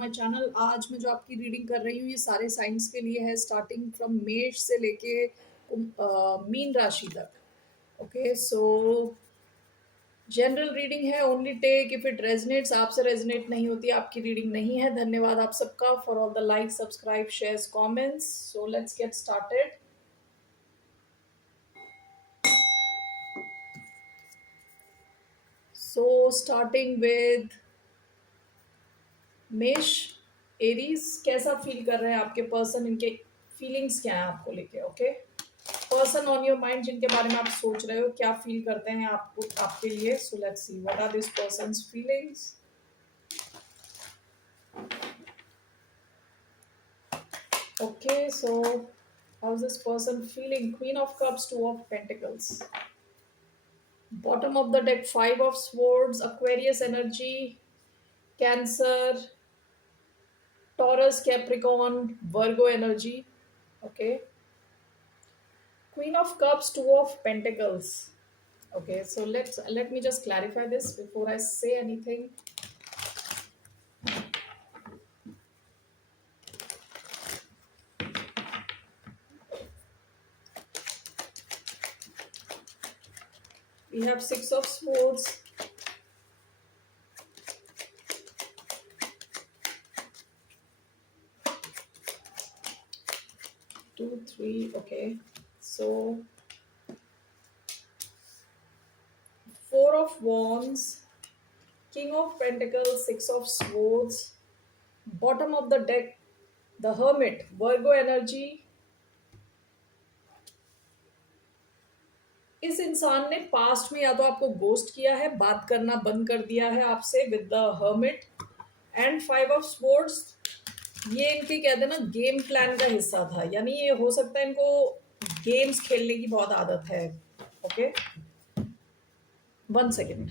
My channel. आज मैं जो आपकी रीडिंग कर रही हूँ ये सारे साइंस के लिए है, स्टार्टिंग फ्रॉम मेष से लेके मीन राशि तक। ओके, सो जनरल रीडिंग है, only take if it resonates. आपसे रेजनेट नहीं होती, आपकी रीडिंग नहीं है। धन्यवाद आप सबका for all the like, subscribe, shares, comments. So let's get started. So starting with मेष, एरीज, कैसा फील कर रहे हैं आपके पर्सन, इनके फीलिंग्स क्या हैं आपको लेके। Okay, person on your mind, जिनके बारे में आप सोच रहे हो, क्या फील करते हैं आपको, आपके लिए। So let's see what are this person's feelings. Okay, so how is this person feeling. Queen of cups, two of pentacles, bottom of the deck, five of swords, Aquarius energy, Cancer, Taurus, Capricorn, Virgo energy. Okay, Queen of Cups, Two of Pentacles. Okay, so let me just clarify this before I say anything. We have Six of Swords, two, three. Okay, so Four of Wands, King of Pentacles, Six of Swords, bottom of the deck, the Hermit, Virgo energy. इस इंसान ने past में या तो आपको ghost किया है, बात करना बंद कर दिया है आपसे, with the hermit and five of sports. ये इनके कहते हैं ना गेम प्लान का हिस्सा था, यानी ये हो सकता है इनको गेम्स खेलने की बहुत आदत है। Okay, one second.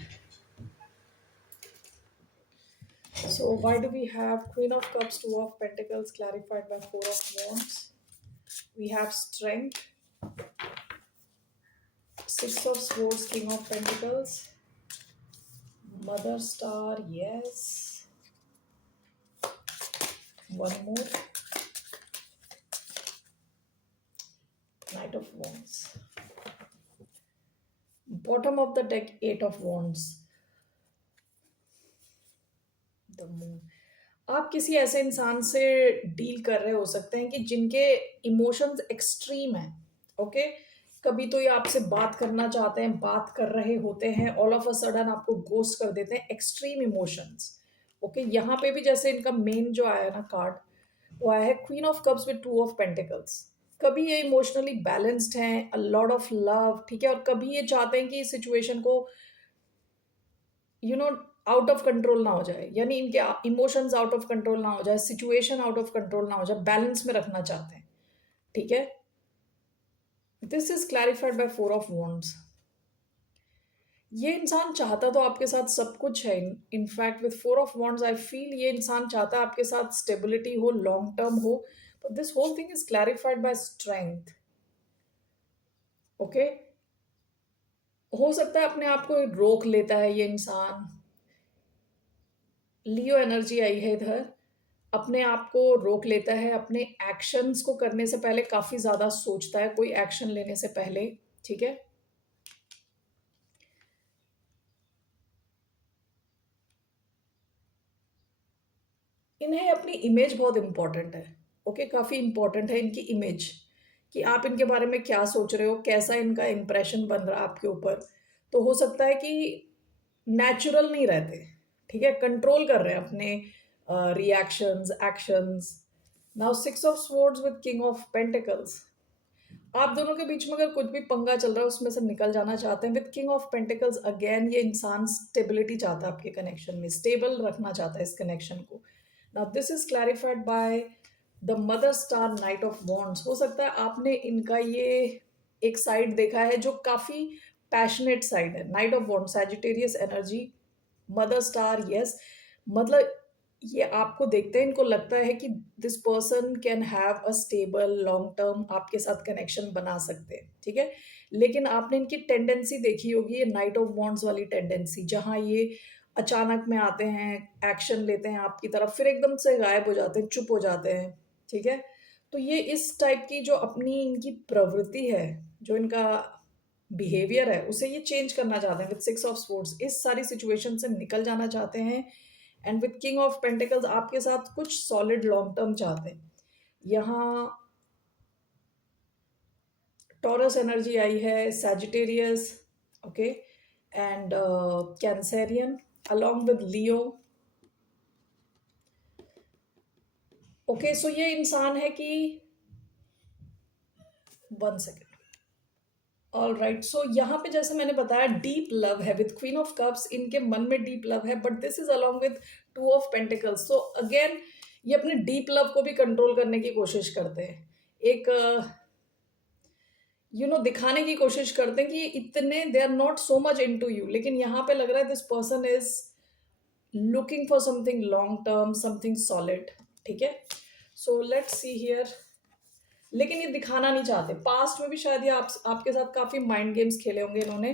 So why do we have queen of cups, two of pentacles, clarified by four of wands. We have strength, six of swords, king of pentacles, mother star, yes, one more, knight of wands, bottom of the deck, eight of wands, the moon. आप किसी ऐसे इंसान से deal कर रहे हो सकते हैं कि जिनके इमोशंस एक्सट्रीम हैं। ओके, कभी तो ये आपसे बात करना चाहते हैं, बात कर रहे होते हैं, ऑल ऑफ अ सडन आपको गोस्ट कर देते हैं। Extreme emotions. ओके, यहाँ पे भी जैसे इनका मेन जो आया ना कार्ड, वो आया है queen of cups with two of pentacles. कभी ये इमोशनली बैलेंस्ड हैं, अ लॉट ऑफ लव, ठीक है, और कभी ये चाहते हैं कि इस सिचुएशन को आउट ऑफ कंट्रोल ना हो जाए, यानी इनके इमोशंस आउट ऑफ कंट्रोल ना हो जाए, सिचुएशन आउट ऑफ कंट्रोल ना हो जाए, बैलेंस में रखना चाहते हैं। ठीक है, this is clarified by four of wands. ये इंसान चाहता तो आपके साथ सब कुछ है। In fact with four of wands I feel ये इंसान चाहता है आपके साथ स्टेबिलिटी हो, लॉन्ग टर्म हो, but this whole thing is clarified by strength. Okay, हो सकता है अपने आप को रोक लेता है ये इंसान। लियो एनर्जी आई है इधर, अपने आप को रोक लेता है, अपने एक्शंस को करने से पहले काफी ज्यादा सोचता है, कोई एक्शन लेने से पहले। ठीक है, इन्हें अपनी इमेज बहुत इंपॉर्टेंट है। ओके, काफी इंपॉर्टेंट है इनकी इमेज, कि आप इनके बारे में क्या सोच रहे हो, कैसा इनका इंप्रेशन बन रहा है आपके ऊपर। तो हो सकता है कि नेचुरल नहीं रहते, ठीक है, कंट्रोल कर रहे हैं अपने reactions, actions. Now six of swords with king of pentacles. आप दोनों के बीच में अगर कुछ भी पंगा चल रहा है उसमें से निकल जाना चाहते हैं। With king of pentacles again ये इंसान स्टेबिलिटी चाहता है आपके कनेक्शन में, स्टेबल रखना चाहता है इस कनेक्शन को। Now this is clarified by the mother star, night of wands. हो सकता है आपने इनका ये एक साइड देखा है जो काफी पैशनेट साइड है। Night of wands, Sagittarius energy, mother star, yes, मतलब ये आपको देखते हैं, इनको लगता है कि this person can have a stable long term आपके साथ कनेक्शन बना सकते हैं। ठीक है, लेकिन आपने इनकी टेंडेंसी देखी होगी, ये नाइट ऑफ वॉन्ड्स वाली टेंडेंसी, जहाँ ये अचानक में आते हैं, एक्शन लेते हैं आपकी तरफ, फिर एकदम से गायब हो जाते हैं, चुप हो जाते हैं, ठीक है? तो ये इस टाइप की जो अपनी इनकी प्रवृत्ति है, जो इनका बिहेवियर है, उसे ये चेंज करना चाहते हैं विद 6 ऑफ स्पोर्ट्स। इस सारी सिचुएशन से निकल जाना चाहते हैं and with king of pentacles आपके साथ कुछ सॉलिड लॉन्ग टर्म चाहते हैं। यहाँ टॉरस एनर्जी आई है, Sagittarius, okay, and Cancerian along with Leo. Okay, so ये इंसान है कि 1 सेकेंड। ऑल राइट, सो यहाँ पे जैसे मैंने बताया डीप लव है विथ क्वीन ऑफ कप्स, इनके मन में डीप लव है, but this is along with 2 of pentacles. So again ये अपने डीप लव को भी कंट्रोल करने की कोशिश करते हैं, एक दिखाने की कोशिश करते हैं कि इतने they are not so much into you, लेकिन यहाँ पे लग रहा है this person is looking for something long term, something solid, ठीक है? सो लेट्स सी हियर, लेकिन ये दिखाना नहीं चाहते। पास्ट में भी शायद ये आपके साथ काफी माइंड गेम्स खेले होंगे इन्होंने।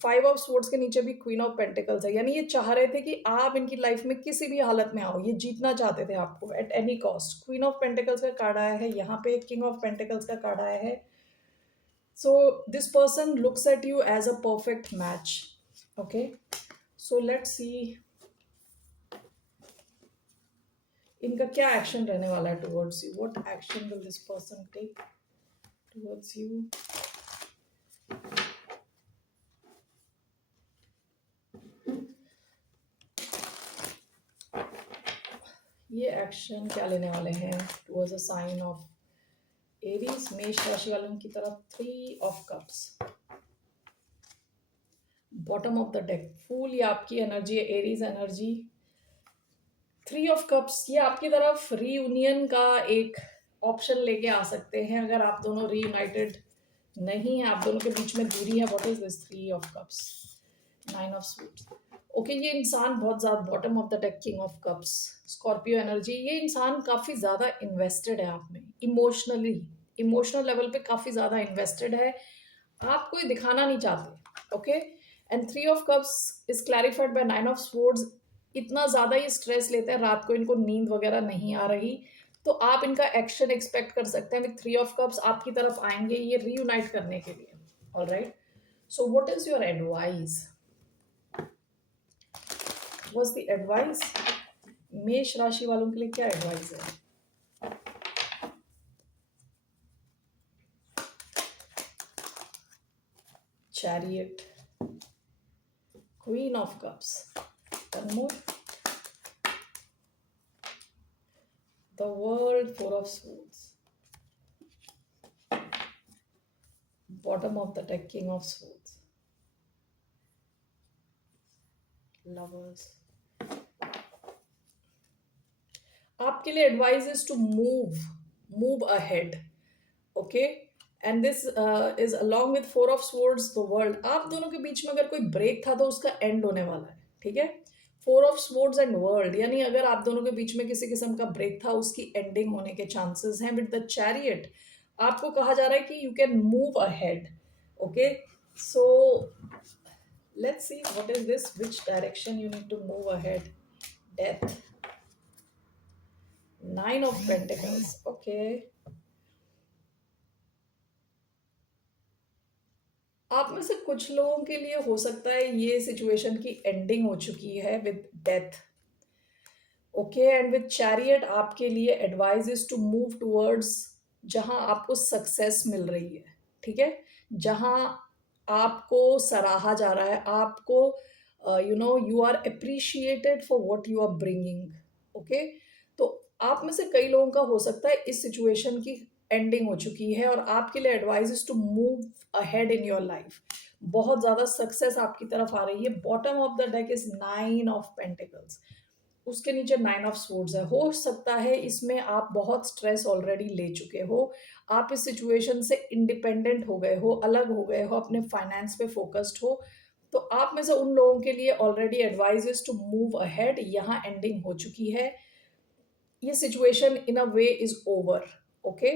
5 ऑफ स्पोर्ट्स के नीचे भी क्वीन ऑफ पेंटिकल्स है, यानी ये चाह रहे थे कि आप इनकी लाइफ में किसी भी हालत में आओ, ये जीतना चाहते थे आपको at any cost. Queen of pentacles का कार्ड आया है, यहाँ पे किंग ऑफ पेंटिकल्स का कार्ड आया है। So this person looks at you as a perfect match, okay? So let's see इनका क्या एक्शन रहने वाला है towards you. What action will this person take towards you? ये एक्शन क्या लेने वाले हैं towards a sign of Aries, मेष राशि वालों की तरफ। 3 of cups, bottom of the deck, fool, ये आपकी एनर्जी है, एरीज एनर्जी। 3 ऑफ कप्स ये आपकी तरफ रीयूनियन का एक ऑप्शन लेके आ सकते हैं अगर आप दोनों रीयूनाइटेड नहीं है, आप दोनों के बीच में दूरी है। What is this 3 of cups? 9 of swords, okay. ये इंसान बहुत ज़्यादा, bottom of the deck king of cups, Scorpio energy. ये इंसान काफ़ी ज़्यादा इन्वेस्टेड है आप में, इमोशनली, इमोशनल लेवल पे काफ़ी ज़्यादा इन्वेस्टेड है, आपको ये दिखाना नहीं चाहते, okay? And 3 of cups is clarified by 9 of swords. इतना ज़्यादा ये स्ट्रेस लेते हैं, रात को इनको नींद वगैरह नहीं आ रही, तो आप इनका एक्शन एक्सपेक्ट कर सकते हैं विथ 3 ऑफ कप्स आपकी तरफ आएंगे ये रीयूनाइट करने के लिए। All right, so what is your advice? What's the advice? मेष राशि वालों के लिए क्या एडवाइस है? Chariot, queen of cups, one more, the world, 4 of swords, bottom of the deck king of swords, lovers. आपके लिए advice is to move ahead, okay? And this is along with 4 of swords, the world. आप दोनों के बीच में अगर कोई break था तो उसका एंड होने वाला है, ठीक है? 4 ऑफ स्वर्ड्स एंड वर्ल्ड, यानी अगर आप दोनों के बीच में किसी किस्म का ब्रेक था, उसकी एंडिंग होने के चांसेस हैं। विद द चैरियट आपको कहा जा रहा है कि you can move ahead, okay? So let's see what is this, which direction you need to move ahead. Death, 9 of pentacles, okay. आप में से कुछ लोगों के लिए हो सकता है ये सिचुएशन की एंडिंग हो चुकी है with death, okay? And with chariot आपके लिए advice is to move towards जहां आपको सक्सेस मिल रही है, ठीक है? जहां आपको सराहा जा रहा है, आपको you are appreciated for what you are bringing, okay? तो आप में से कई लोगों का हो सकता है इस सिचुएशन की एंडिंग हो चुकी है और आपके लिए advice is to move ahead in your life. बहुत ज़्यादा सक्सेस आपकी तरफ आ रही है। Bottom of the deck is 9 of pentacles, उसके नीचे 9 ऑफ स्वर्ड्स है। हो सकता है इसमें आप बहुत स्ट्रेस ऑलरेडी ले चुके हो, आप इस सिचुएशन से इंडिपेंडेंट हो गए हो, अलग हो गए हो, अपने फाइनेंस पे फोकस्ड हो। तो आप में से उन लोगों के लिए already advice is to move ahead, यहाँ एंडिंग हो चुकी है, ये situation in a way is over, okay?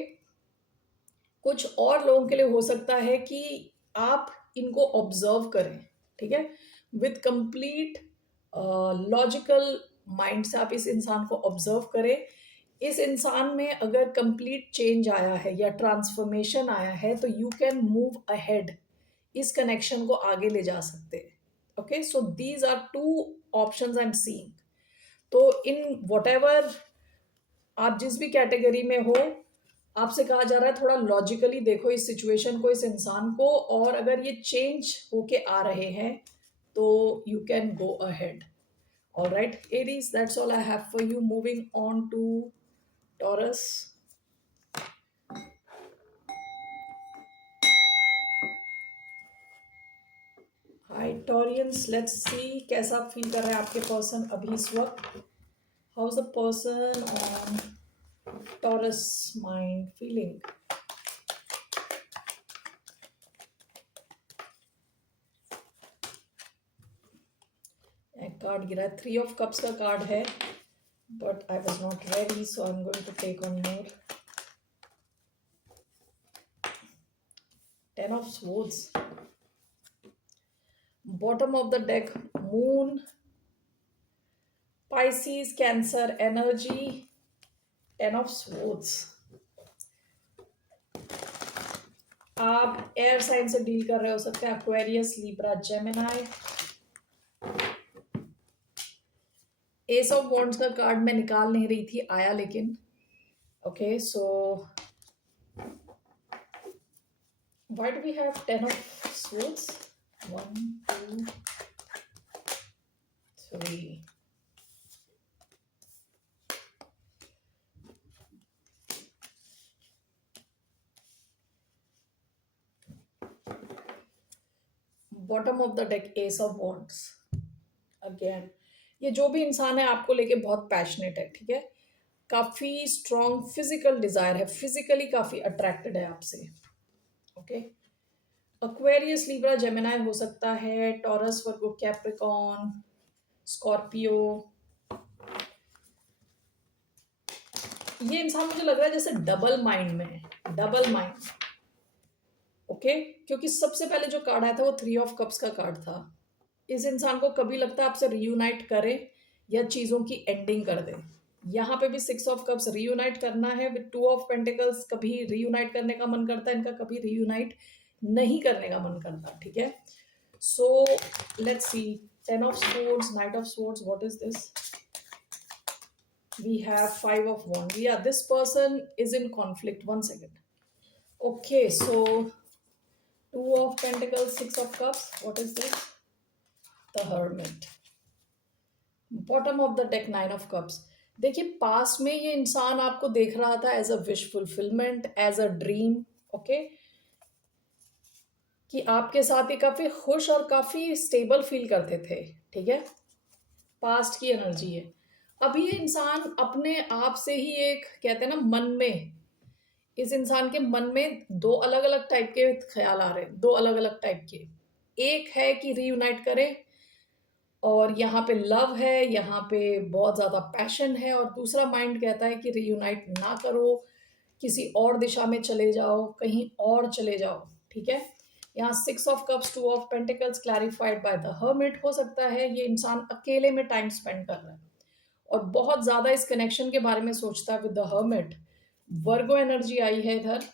कुछ और लोगों के लिए हो सकता है कि आप इनको ऑब्जर्व करें, ठीक है? विथ कंप्लीट लॉजिकल माइंड से आप इस इंसान को ऑब्जर्व करें। इस इंसान में अगर कंप्लीट चेंज आया है या ट्रांसफॉर्मेशन आया है तो यू कैन मूव अहेड, इस कनेक्शन को आगे ले जा सकते हैं। Okay, so these are two options I am seeing. तो इन वट एवर आप जिस भी कैटेगरी में हो, आपसे कहा जा रहा है थोड़ा लॉजिकली देखो इस सिचुएशन को, इस इंसान को, और अगर ये चेंज होके आ रहे हैं तो you can go ahead. Alright, Aries, that's all I have for you. Moving on to Taurus. Hi Taurians, let's see कैसा फील कर रहा है आपके पर्सन अभी इस वक्त। How's the person on Taurus mind feeling? एक कार्ड गिरा है, 3 of Cups का कार्ड है, but I was not ready, so I'm going to take one more. 10 of Swords. Bottom of the deck, Moon, Pisces, Cancer energy, 10 of Swords. आप air sign से deal कर रहे हो सकते हैं, Aquarius, Libra, Gemini. Ace of wands का card मैं निकाल नहीं रही थी, आया लेकिन। Okay, so why do we have 10 of swords? 1 2 3। Bottom of the deck, ace of wands. Again ये जो भी इंसान है आपको लेके बहुत पैशनेट है, ठीक है, काफी स्ट्रॉन्ग फिजिकल डिजायर है, फिजिकली काफी अट्रैक्टेड है आपसे। ओके, एक्वेरियस, लिब्रा, जेमिनाई हो सकता है, टॉरस, वर्गो, कैप्रिकॉन, स्कॉर्पियो। ये इंसान मुझे लग रहा है जैसे डबल माइंड में है, डबल माइंड। ओके, क्योंकि सबसे पहले जो कार्ड आया था वो 3 ऑफ कप्स का कार्ड था। इस इंसान को कभी लगता है आपसे रियूनाइट करे या चीजों की एंडिंग कर दे। यहाँ पे भी 6 ऑफ कप्स, रियूनाइट करना है विद 2 ऑफ पेंटिकल्स। कभी रियूनाइट करने का मन करता है इनका, कभी रियूनाइट नहीं करने का मन करता, ठीक है। सो let's C, 10 of swords, night of swords, what is this? We have 5 of wands. Yeah, this person is in conflict. 1 second. Okay, so 2 of pentacles, 6 of cups. What is this? The hermit. Bottom of the deck, 9 of cups. देखिए, पास में ये इंसान आपको देख रहा था as a wish fulfilment, as a dream. Okay, कि आपके साथ ये काफी खुश और काफी स्टेबल फील करते थे, ठीक है। पास्ट की एनर्जी है। अभी ये इंसान अपने आप से ही एक, कहते हैं ना, मन में, इस इंसान के मन में दो अलग अलग टाइप के ख्याल आ रहे हैं, दो अलग अलग टाइप के। एक है कि रीयूनाइट करे और यहाँ पे लव है, यहाँ पे बहुत ज्यादा पैशन है, और दूसरा माइंड कहता है कि रीयूनाइट ना करो, किसी और दिशा में चले जाओ, कहीं और चले जाओ, ठीक है। यहाँ 6 of cups, 2 of pentacles, clarified by the hermit. हो सकता है ये इंसान अकेले में टाइम स्पेंड कर रहा है और बहुत ज्यादा इस कनेक्शन के बारे में सोचता है with the hermit. Virgo energy आई है इधर।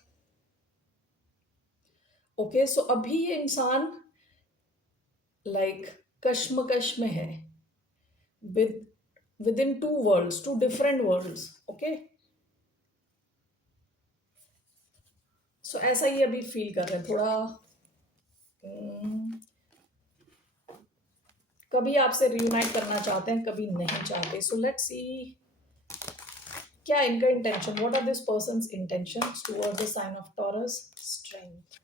ओके, सो अभी ये इंसान लाइक कश्मकश में है, with in 2 worlds, 2 different worlds. Okay, so ऐसा ही अभी फील कर रहे हैं थोड़ा। कभी आपसे रियूनाइट करना चाहते हैं, कभी नहीं चाहते। सो लेट्स सी क्या इनका intention, what are this person's intentions towards the sign of Taurus? Strength.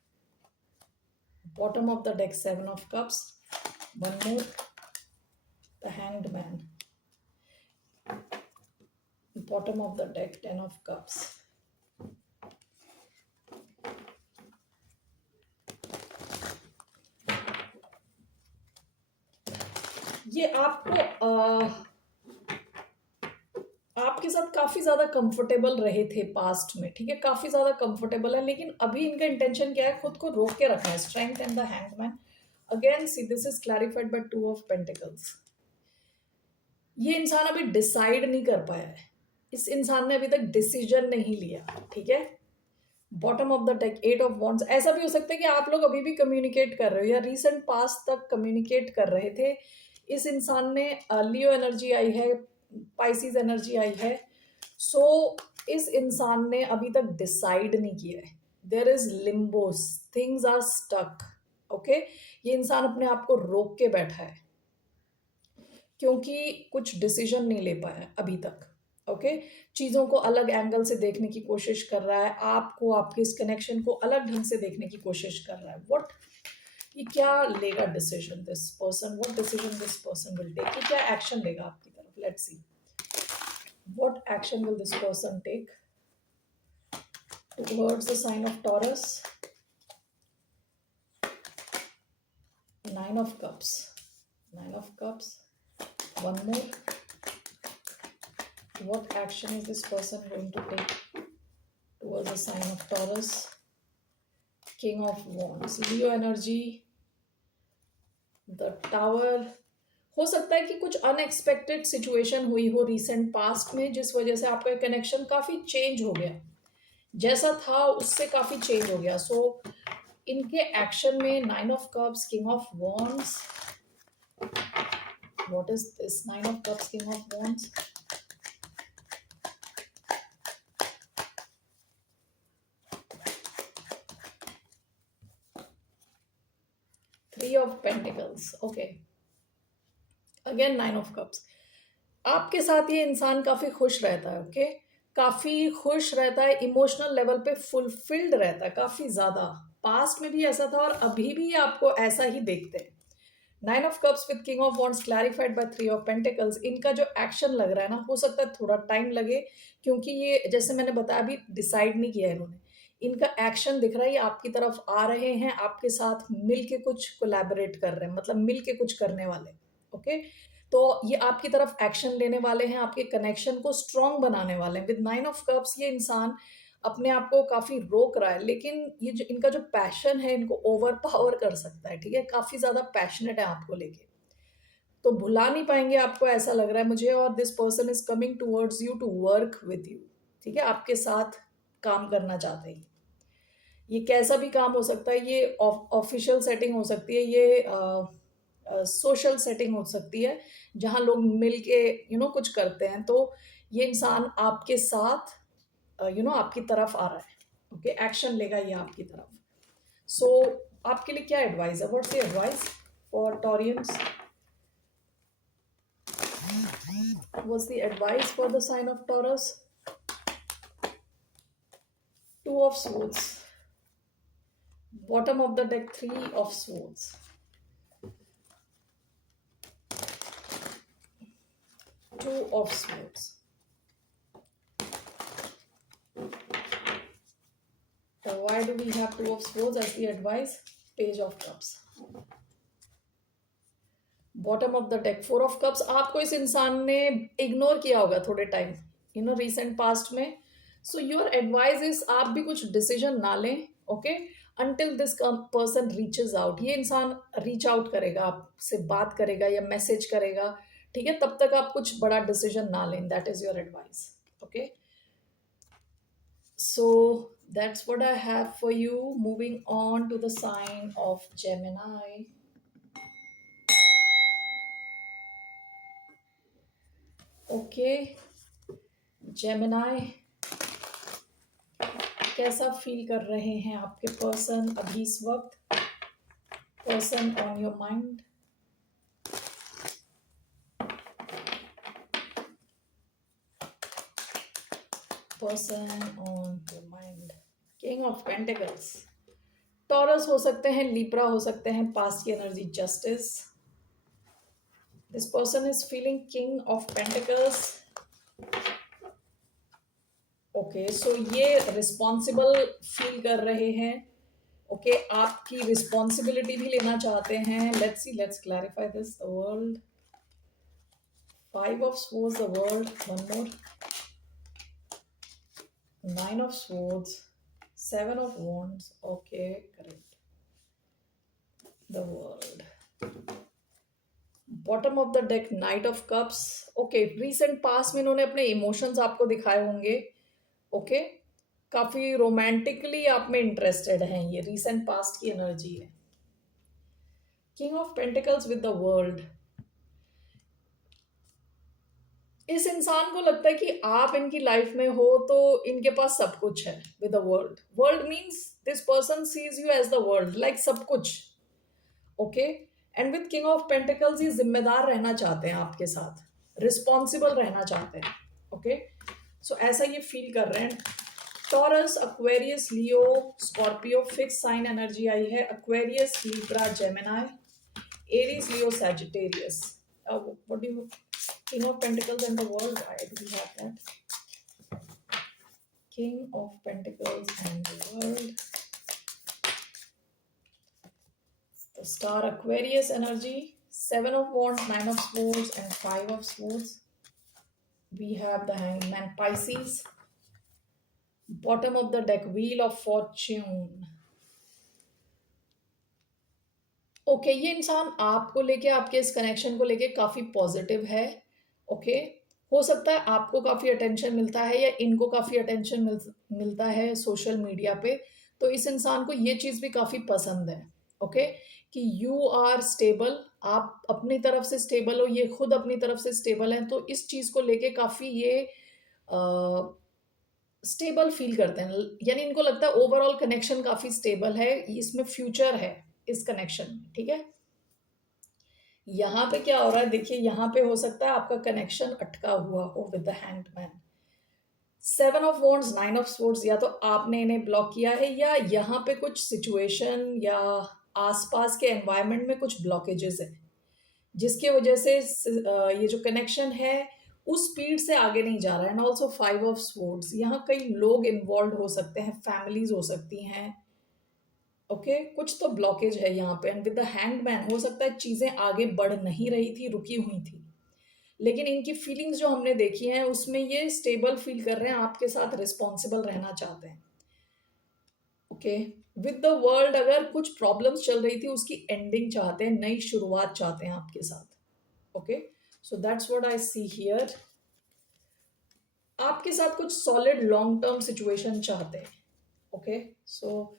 Bottom of the deck, 7 of cups, one more, the hanged man. Bottom of the deck, 10 of cups. ये आपको आपके साथ काफी ज्यादा comfortable रहे थे पास्ट में, ठीक है, काफी ज्यादा कंफर्टेबल है, लेकिन अभी इनका इंटेंशन क्या है? खुद को रोक के रखना है। Strength and the hangman. Again see, this is clarified by 2 of pentacles. ये इंसान अभी डिसाइड नहीं कर पाया है, इस इंसान ने अभी तक डिसीजन नहीं लिया, ठीक है। Bottom of the deck 8 of wands, ऐसा भी हो सकता है कि आप लोग अभी भी कम्युनिकेट कर रहे हो या रिसेंट पास्ट तक कम्युनिकेट कर रहे थे। इस इंसान ने लियो एनर्जी आई है, पाइसिस एनर्जी आई है। सो इस इंसान ने अभी तक डिसाइड नहीं किया है, there is limbos, things are stuck, okay. ये इंसान अपने आप को रोक के बैठा है क्योंकि कुछ डिसीजन नहीं ले पाया अभी तक, ओके। चीज़ों को अलग एंगल से देखने की कोशिश कर रहा है, आपको, आपके इस कनेक्शन को अलग ढंग से देखने की कोशिश कर रहा है। व्हाट, ये क्या लेगा decision this person, what decision this person will take, ये क्या एक्शन लेगा आपकी तरफ, let's see what action will this person take towards the sign of Taurus. 9 of cups, 9 of cups, one more. What action is this person going to take towards the sign of Taurus? King of Wands, Leo energy, the Tower. हो सकता है कि कुछ unexpected situation हुई हो recent past में, जिस वजह से आपका कनेक्शन काफी चेंज हो गया, जैसा था उससे काफी चेंज हो गया। सो इनके एक्शन में 9 of cups, King of Wands. What is this 9 of cups, King of Wands? 3 of Pentacles, okay. Again 9 of Cups. आपके साथ ये इंसान काफी खुश रहता है, ओके। काफी खुश रहता है, इमोशनल लेवल पे फुलफिल्ड रहता है काफी ज्यादा। पास्ट में भी ऐसा था और अभी भी आपको ऐसा ही देखते हैं। 9 of Cups with King of Wands clarified by 3 of Pentacles। इनका जो एक्शन लग रहा है ना, हो सकता है थोड़ा टाइम लगे, क्योंकि ये जैसे मैंने बताया अभी डिसाइड नहीं किया इन्होंने। इनका एक्शन दिख रहा है, ये आपकी तरफ आ रहे हैं, आपके साथ मिल के कुछ कोलैबोरेट कर रहे हैं, मतलब मिल के कुछ करने वाले, ओके। तो ये आपकी तरफ एक्शन लेने वाले हैं, आपके कनेक्शन को स्ट्रॉन्ग बनाने वाले हैं। विद 9 of Cups ये इंसान अपने आप को काफी रोक रहा है, लेकिन ये जो इनका जो पैशन है इनको ओवर पावर कर सकता है, ठीक है। काफी ज्यादा पैशनेट है आपको लेके, तो भुला नहीं पाएंगे आपको, ऐसा लग रहा है मुझे। और this person is coming towards you to work with you, ठीक है, आपके साथ काम करना चाहते हैं। ये कैसा भी काम हो सकता है, ये ऑफिशियल सेटिंग हो सकती है, ये सोशल सेटिंग हो सकती है, जहाँ लोग मिल के कुछ करते हैं। तो ये इंसान आपके साथ आपकी तरफ आ रहा है, ओके। एक्शन लेगा ये आपकी तरफ। सो आपके लिए क्या एडवाइस है, what's the advice for Taureans, what's the advice for the sign of Taurus? 2 of Swords, bottom of the deck 3 of Swords, 2 of Swords. So why do we have 2 of Swords as the advice? Page of Cups. Bottom of the deck 4 of Cups. आपको इस इंसान ने ignore किया होगा थोड़े time, recent past में। So your advice is आप भी कुछ डिसीजन ना लें, okay, until this person reaches out. ये इंसान रीच आउट करेगा, आपसे बात करेगा या मैसेज करेगा, ठीक है। तब तक आप कुछ बड़ा डिसीजन ना लें, that is your advice, okay. So that's what I have for you. Moving on to the sign of Gemini. Okay, Gemini, कैसा फील कर रहे हैं आपके पर्सन अभी इस वक्त? Person on your mind, person on your mind, king of pentacles. Taurus हो सकते हैं, लिब्रा हो सकते हैं, पास्ट की energy justice. This person is feeling king of pentacles, okay. So ये रिस्पॉन्सिबल फील कर रहे हैं, ओके, आपकी रिस्पॉन्सिबिलिटी भी लेना चाहते हैं। Let's see, let's clarify this. The world, 5 of Swords, the world, one more, 9 of Swords, 7 of Wands, okay, correct, the world, bottom of the deck knight of cups. Okay, recent past में इन्होंने अपने emotions आपको दिखाए होंगे। Okay, काफी romantically आप में interested हैं, ये रीसेंट पास्ट की एनर्जी है। King of pentacles with the world. इस इंसान को लगता है कि आप इनकी लाइफ में हो तो इनके पास सब कुछ है। With the world, world means this person sees you as the world, like सब कुछ। Okay, and with king of pentacles ये जिम्मेदार रहना चाहते हैं आपके साथ, रिस्पॉन्सिबल रहना चाहते हैं। ओके, सो ऐसा ये फील कर रहे हैं। Taurus, Aquarius, Leo, Scorpio, fix sign energy आई है। Aquarius, Libra, Gemini, Aries, Leo, Sagittarius. What do you, king of pentacles and the world, why do we have that? King of pentacles and the world, the star, Aquarius energy, seven of wands, nine of swords and five of swords. We have the hangman, Pisces. Bottom of the deck, wheel of fortune. Okay, ये इंसान आपको लेके, आपके इस connection को लेके काफी positive है। ओके, हो सकता है आपको काफी अटेंशन मिलता है या इनको काफी अटेंशन मिलता है सोशल मीडिया पे, तो इस इंसान को ये चीज भी काफी पसंद है। ओके, कि यू आर स्टेबल, आप अपनी तरफ से स्टेबल हो, ये खुद अपनी तरफ से स्टेबल हैं, तो इस चीज को लेके काफी ये स्टेबल फील करते हैं। यानी इनको लगता है ओवरऑल कनेक्शन काफी स्टेबल है, इसमें फ्यूचर है इस कनेक्शन में। ठीक है, यहाँ पे क्या हो रहा है देखिए, यहाँ पे हो सकता है आपका कनेक्शन अटका हुआ हो with the hangman. Seven of wands, nine of swords, या तो आपने इन्हें ब्लॉक किया है या यहाँ पे कुछ सिचुएशन या आसपास के एनवायरनमेंट में कुछ ब्लॉकेजेस है, जिसकी वजह से ये जो कनेक्शन है उस स्पीड से आगे नहीं जा रहा है। And also five of swords, यहाँ कई लोग इन्वॉल्व हो सकते हैं, फैमिलीज हो सकती हैं। ओके, कुछ तो ब्लॉकेज है यहाँ पे। एंड विद द हैंगमैन हो सकता है चीजें आगे बढ़ नहीं रही थी, रुकी हुई थी, लेकिन इनकी फीलिंग्स जो हमने देखी हैं उसमें ये स्टेबल फील कर रहे हैं, आपके साथ रिस्पॉन्सिबल रहना चाहते हैं। ओके, विद द वर्ल्ड, अगर कुछ प्रॉब्लम्स चल रही थी उसकी एंडिंग चाहते हैं, नई शुरुआत चाहते हैं आपके साथ। Okay, so that's what I see here. आपके साथ कुछ सॉलिड लॉन्ग टर्म सिचुएशन चाहते हैं। ओके, सो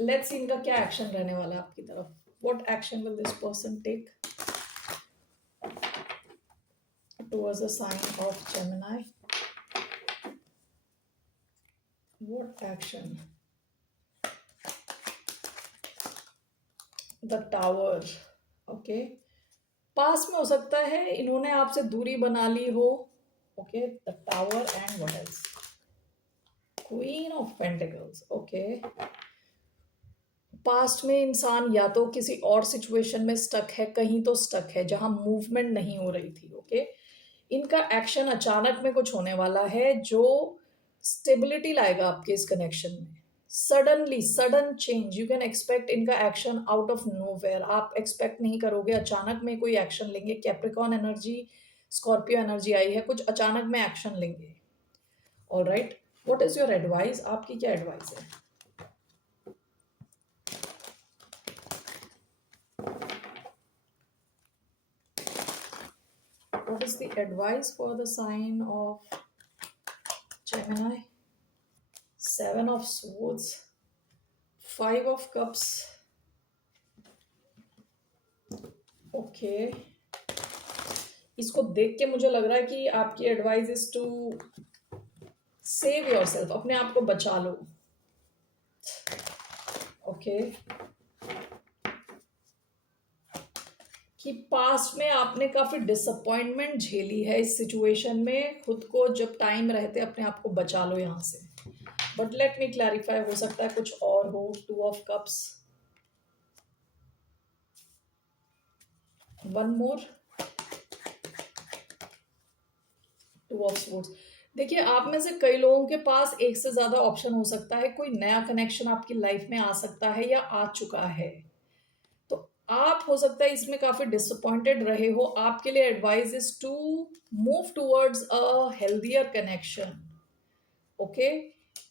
लेट्स सी इनका क्या एक्शन रहने वाला है आपकी तरफ। What action will this person take towards the sign of Gemini? What action? The Tower. Okay, पास में हो सकता है इन्होंने आपसे दूरी बना ली हो। Okay, the tower and what else? Queen of pentacles. Okay, past में इंसान या तो किसी और सिचुएशन में स्टक है, कहीं तो स्टक है जहां मूवमेंट नहीं हो रही थी। ओके, इनका एक्शन अचानक में कुछ होने वाला है जो स्टेबिलिटी लाएगा आपके इस कनेक्शन में। Suddenly, sudden change you can expect. इनका एक्शन आउट ऑफ नोवेयर, आप एक्सपेक्ट नहीं करोगे, अचानक में कोई एक्शन लेंगे। कैप्रिकॉर्न एनर्जी, स्कॉर्पियो एनर्जी आई है, कुछ अचानक में एक्शन लेंगे। Alright, what is your advice? आपकी क्या एडवाइस है? What is the advice for the sign of Gemini? Seven of Swords, Five of Cups. Okay. इसको देख के मुझे लग रहा है कि आपकी advice is to save yourself, अपने आप को बचा लो। ओके, कि पास्ट में आपने काफी डिसअपॉइंटमेंट झेली है इस सिचुएशन में, खुद को जब टाइम रहते अपने आप को बचा लो यहाँ से। बट लेट मी क्लैरिफाई, हो सकता है कुछ और हो। To of cups, one more, to of swords. देखिए, आप में से कई लोगों के पास एक से ज्यादा ऑप्शन हो सकता है, कोई नया कनेक्शन आपकी लाइफ में आ सकता है या आ चुका है, तो आप हो सकता है इसमें काफी डिसअपॉइंटेड रहे हो। आपके लिए advice is to move towards a healthier connection. Okay,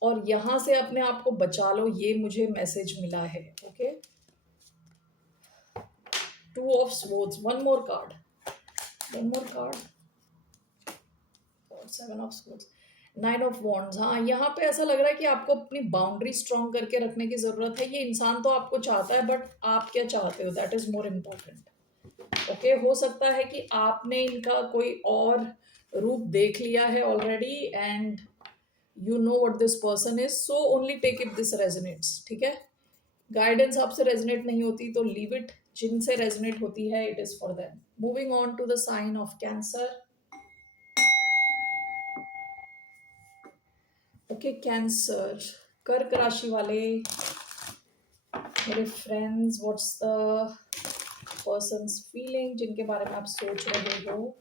और यहां से अपने आप को बचा लो, ये मुझे मैसेज मिला है। Okay, Two of Swords. One more card. One more card. Seven of Swords. Nine of Wands. हाँ, यहाँ पे ऐसा लग रहा है कि आपको अपनी बाउंड्री स्ट्रॉन्ग करके रखने की जरूरत है. ये इंसान तो आपको चाहता है, बट आप क्या चाहते हो, that is more important. Okay, हो सकता है कि आपने इनका कोई और रूप देख लिया है already, and you know what this person is, so only take it this resonates. ठीक है, गाइडेंस आपसे रेजोनेट नहीं होती तो लीव इट. जिनसे रेजोनेट होती है, it is for them. Moving on to the sign of Cancer. Okay, Cancer, कर्क राशि वाले मेरे friends, what's the person's feeling, जिनके बारे में आप सोच रहे हो,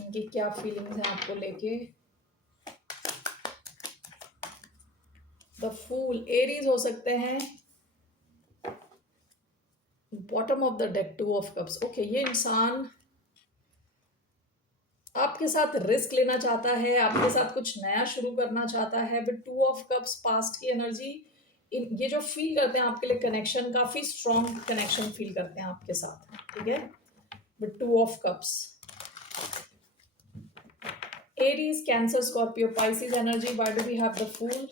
इनकी क्या फीलिंग्स हैं आपको लेके. द फूल, एरीज हो सकते हैं. Bottom of the deck, two of cups. Okay, ये इंसान आपके साथ रिस्क लेना चाहता है, आपके साथ कुछ नया शुरू करना चाहता है. With two of cups, past की एनर्जी, ये जो फील करते हैं आपके लिए कनेक्शन, काफी स्ट्रॉन्ग कनेक्शन फील करते हैं आपके साथ. ठीक है, with two of cups. Aries, Cancer, Scorpio, Pisces energy. Why do we have the fool?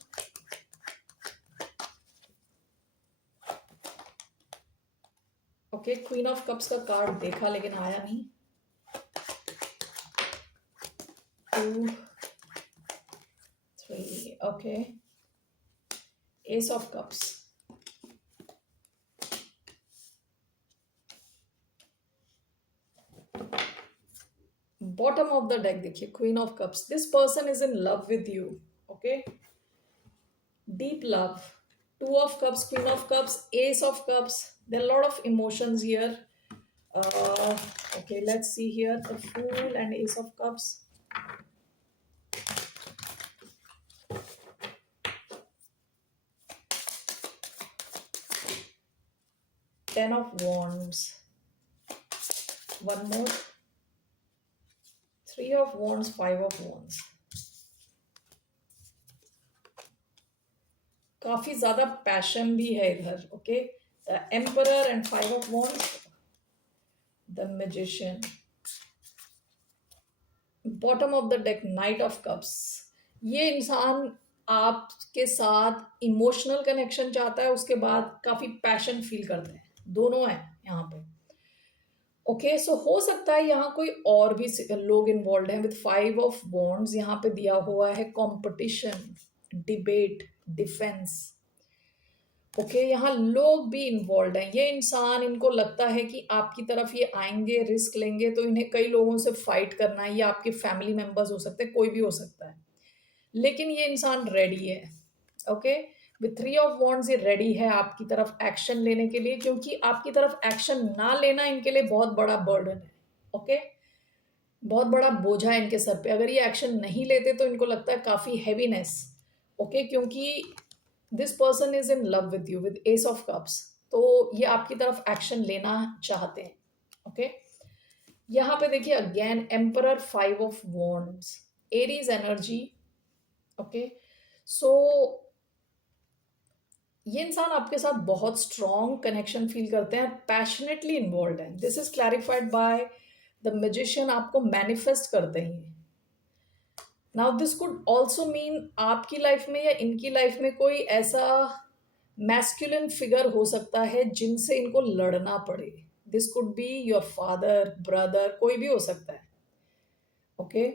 Okay, queen of cups का कार्ड देखा लेकिन आया नहीं. 2, 3. Okay, ace of cups. Bottom of the deck देखिए, queen of cups. This person is in love with you. Okay, deep love. Two of cups, queen of cups, ace of cups. There are a lot of emotions here. Okay, let's see here. The fool and ace of cups. Ten of wands. One more. Three of wands, five of wands. काफी ज्यादा passion भी है इधर. Okay, the emperor and five of wands. The magician. Bottom of the deck, knight of cups. ये इंसान आपके साथ emotional connection चाहता है, उसके बाद काफी पैशन फील करते हैं. दोनों है यहाँ पे. ओके, सो हो सकता है यहाँ कोई और भी लोग इन्वॉल्व हैं. विद फाइव ऑफ वॉन्ड्स यहाँ पे दिया हुआ है कंपटीशन, डिबेट, डिफेंस. ओके, यहाँ लोग भी इन्वॉल्व हैं. ये इंसान, इनको लगता है कि आपकी तरफ ये आएंगे, रिस्क लेंगे, तो इन्हें कई लोगों से फाइट करना है. ये आपके फैमिली मेंबर्स हो सकते हैं, कोई भी हो सकता है, लेकिन ये इंसान रेडी है. Okay, with three of wands ये रेडी है आपकी तरफ एक्शन लेने के लिए, क्योंकि आपकी तरफ एक्शन ना लेना इनके लिए बहुत बड़ा बर्डन है. ओके, बहुत बड़ा बोझा है इनके सर पे. अगर ये एक्शन नहीं लेते तो इनको लगता है काफी हैवीनेस. ओके, क्योंकि this person is in love with you, with S of cups, तो ये आपकी तरफ एक्शन लेना चाहते हैं. ओके, यहाँ पे देखिए again emperor, five of wands, Aries energy. Okay, so ये इंसान आपके साथ बहुत स्ट्रॉन्ग कनेक्शन फील करते हैं, पैशनेटली इन्वॉल्व हैं. This is clarified by the magician. आपको मैनिफेस्ट करते हैं. Now this could also mean आपकी लाइफ में या इनकी लाइफ में कोई ऐसा मैस्कुलिन फिगर हो सकता है जिनसे इनको लड़ना पड़े. This could be your father, brother, कोई भी हो सकता है. ओके,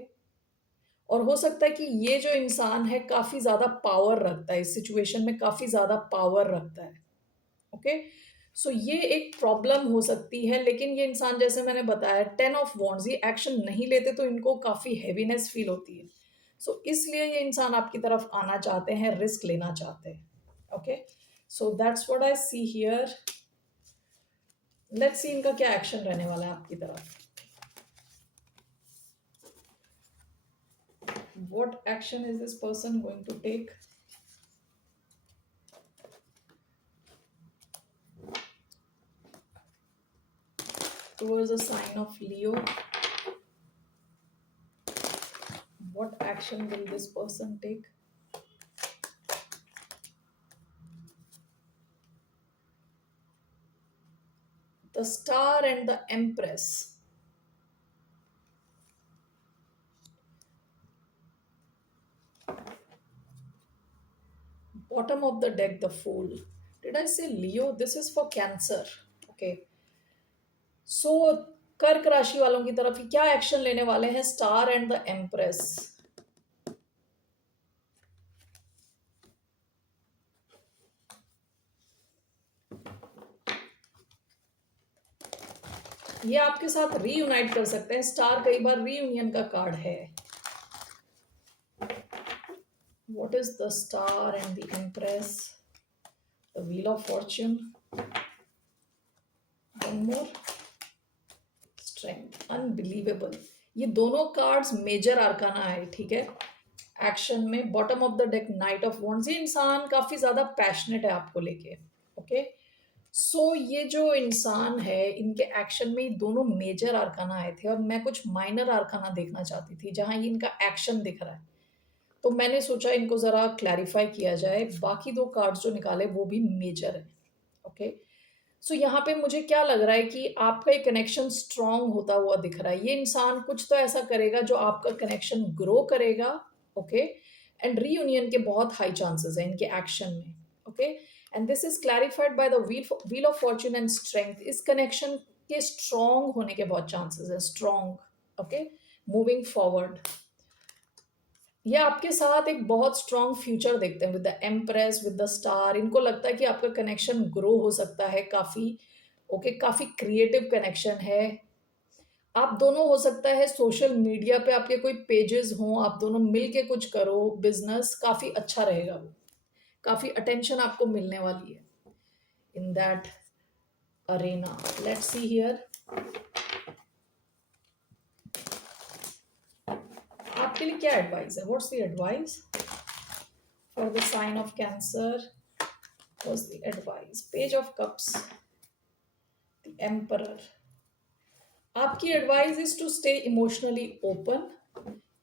और हो सकता है कि ये जो इंसान है काफी ज्यादा पावर रखता है, इस सिचुएशन में काफी ज्यादा पावर रखता है. ओके, सो ये एक प्रॉब्लम हो सकती है. लेकिन ये इंसान, जैसे मैंने बताया, टेन ऑफ वॉन्ड्स, ये एक्शन नहीं लेते तो इनको काफी हैवीनेस फील होती है. सो इसलिए ये इंसान आपकी तरफ आना चाहते हैं, रिस्क लेना चाहते हैं. Okay, so that's what I see here. Let's see इनका क्या एक्शन रहने वाला है आपकी तरफ. What action is this person going to take? Towards the sign of Leo. What action will this person take? The Star and the Empress. Bottom of the deck, the Fool. Did I say Leo? This is for Cancer. Okay. So कर्क राशि वालों की तरफ क्या action लेने वाले हैं star and the empress. ये आपके साथ रीयूनाइट कर सकते हैं. स्टार कई बार रीयूनियन का कार्ड है. What is the Star and the Empress? The Wheel of Fortune. One more. Strength. Unbelievable. ये दोनों कार्ड्स मेजर आर्काना है. ठीक है. एक्शन में bottom of the deck knight of wands. ये इंसान काफी ज्यादा पैशनेट है आपको लेके. ओके. सो ये जो इंसान है इनके एक्शन में ये दोनों मेजर आर्काना आए थे और मैं कुछ माइनर आर्काना देखना चाहती थी जहां ये इनका एक्शन दिख रहा है. तो मैंने सोचा इनको ज़रा क्लैरिफाई किया जाए. बाकी दो कार्ड्स जो निकाले वो भी मेजर है. ओके. सो यहाँ पे मुझे क्या लग रहा है कि आपका एक कनेक्शन स्ट्रांग होता हुआ दिख रहा है. ये इंसान कुछ तो ऐसा करेगा जो आपका कनेक्शन ग्रो करेगा. ओके. एंड रीयूनियन के बहुत हाई चांसेस हैं इनके एक्शन में. Okay. And this is clarified by the wheel of Fortune and strength. इस कनेक्शन के स्ट्रांग होने के बहुत चांसेस हैं. स्ट्रांग. ओके. Moving forward. ये आपके साथ एक बहुत स्ट्रॉन्ग फ्यूचर देखते हैं with the empress with the star. इनको लगता है कि आपका कनेक्शन ग्रो हो सकता है काफ़ी. ओके. काफ़ी क्रिएटिव कनेक्शन है. आप दोनों हो सकता है सोशल मीडिया पे आपके कोई पेजेस हों. आप दोनों मिल के कुछ करो बिजनेस. काफ़ी अच्छा रहेगा वो. काफ़ी अटेंशन आपको मिलने वाली है in that arena. Let's see here. आपके लिए क्या एडवाइस है? What's the advice for the sign of Cancer? What's the advice? Page of cups, the emperor. आपकी advice is to stay emotionally open.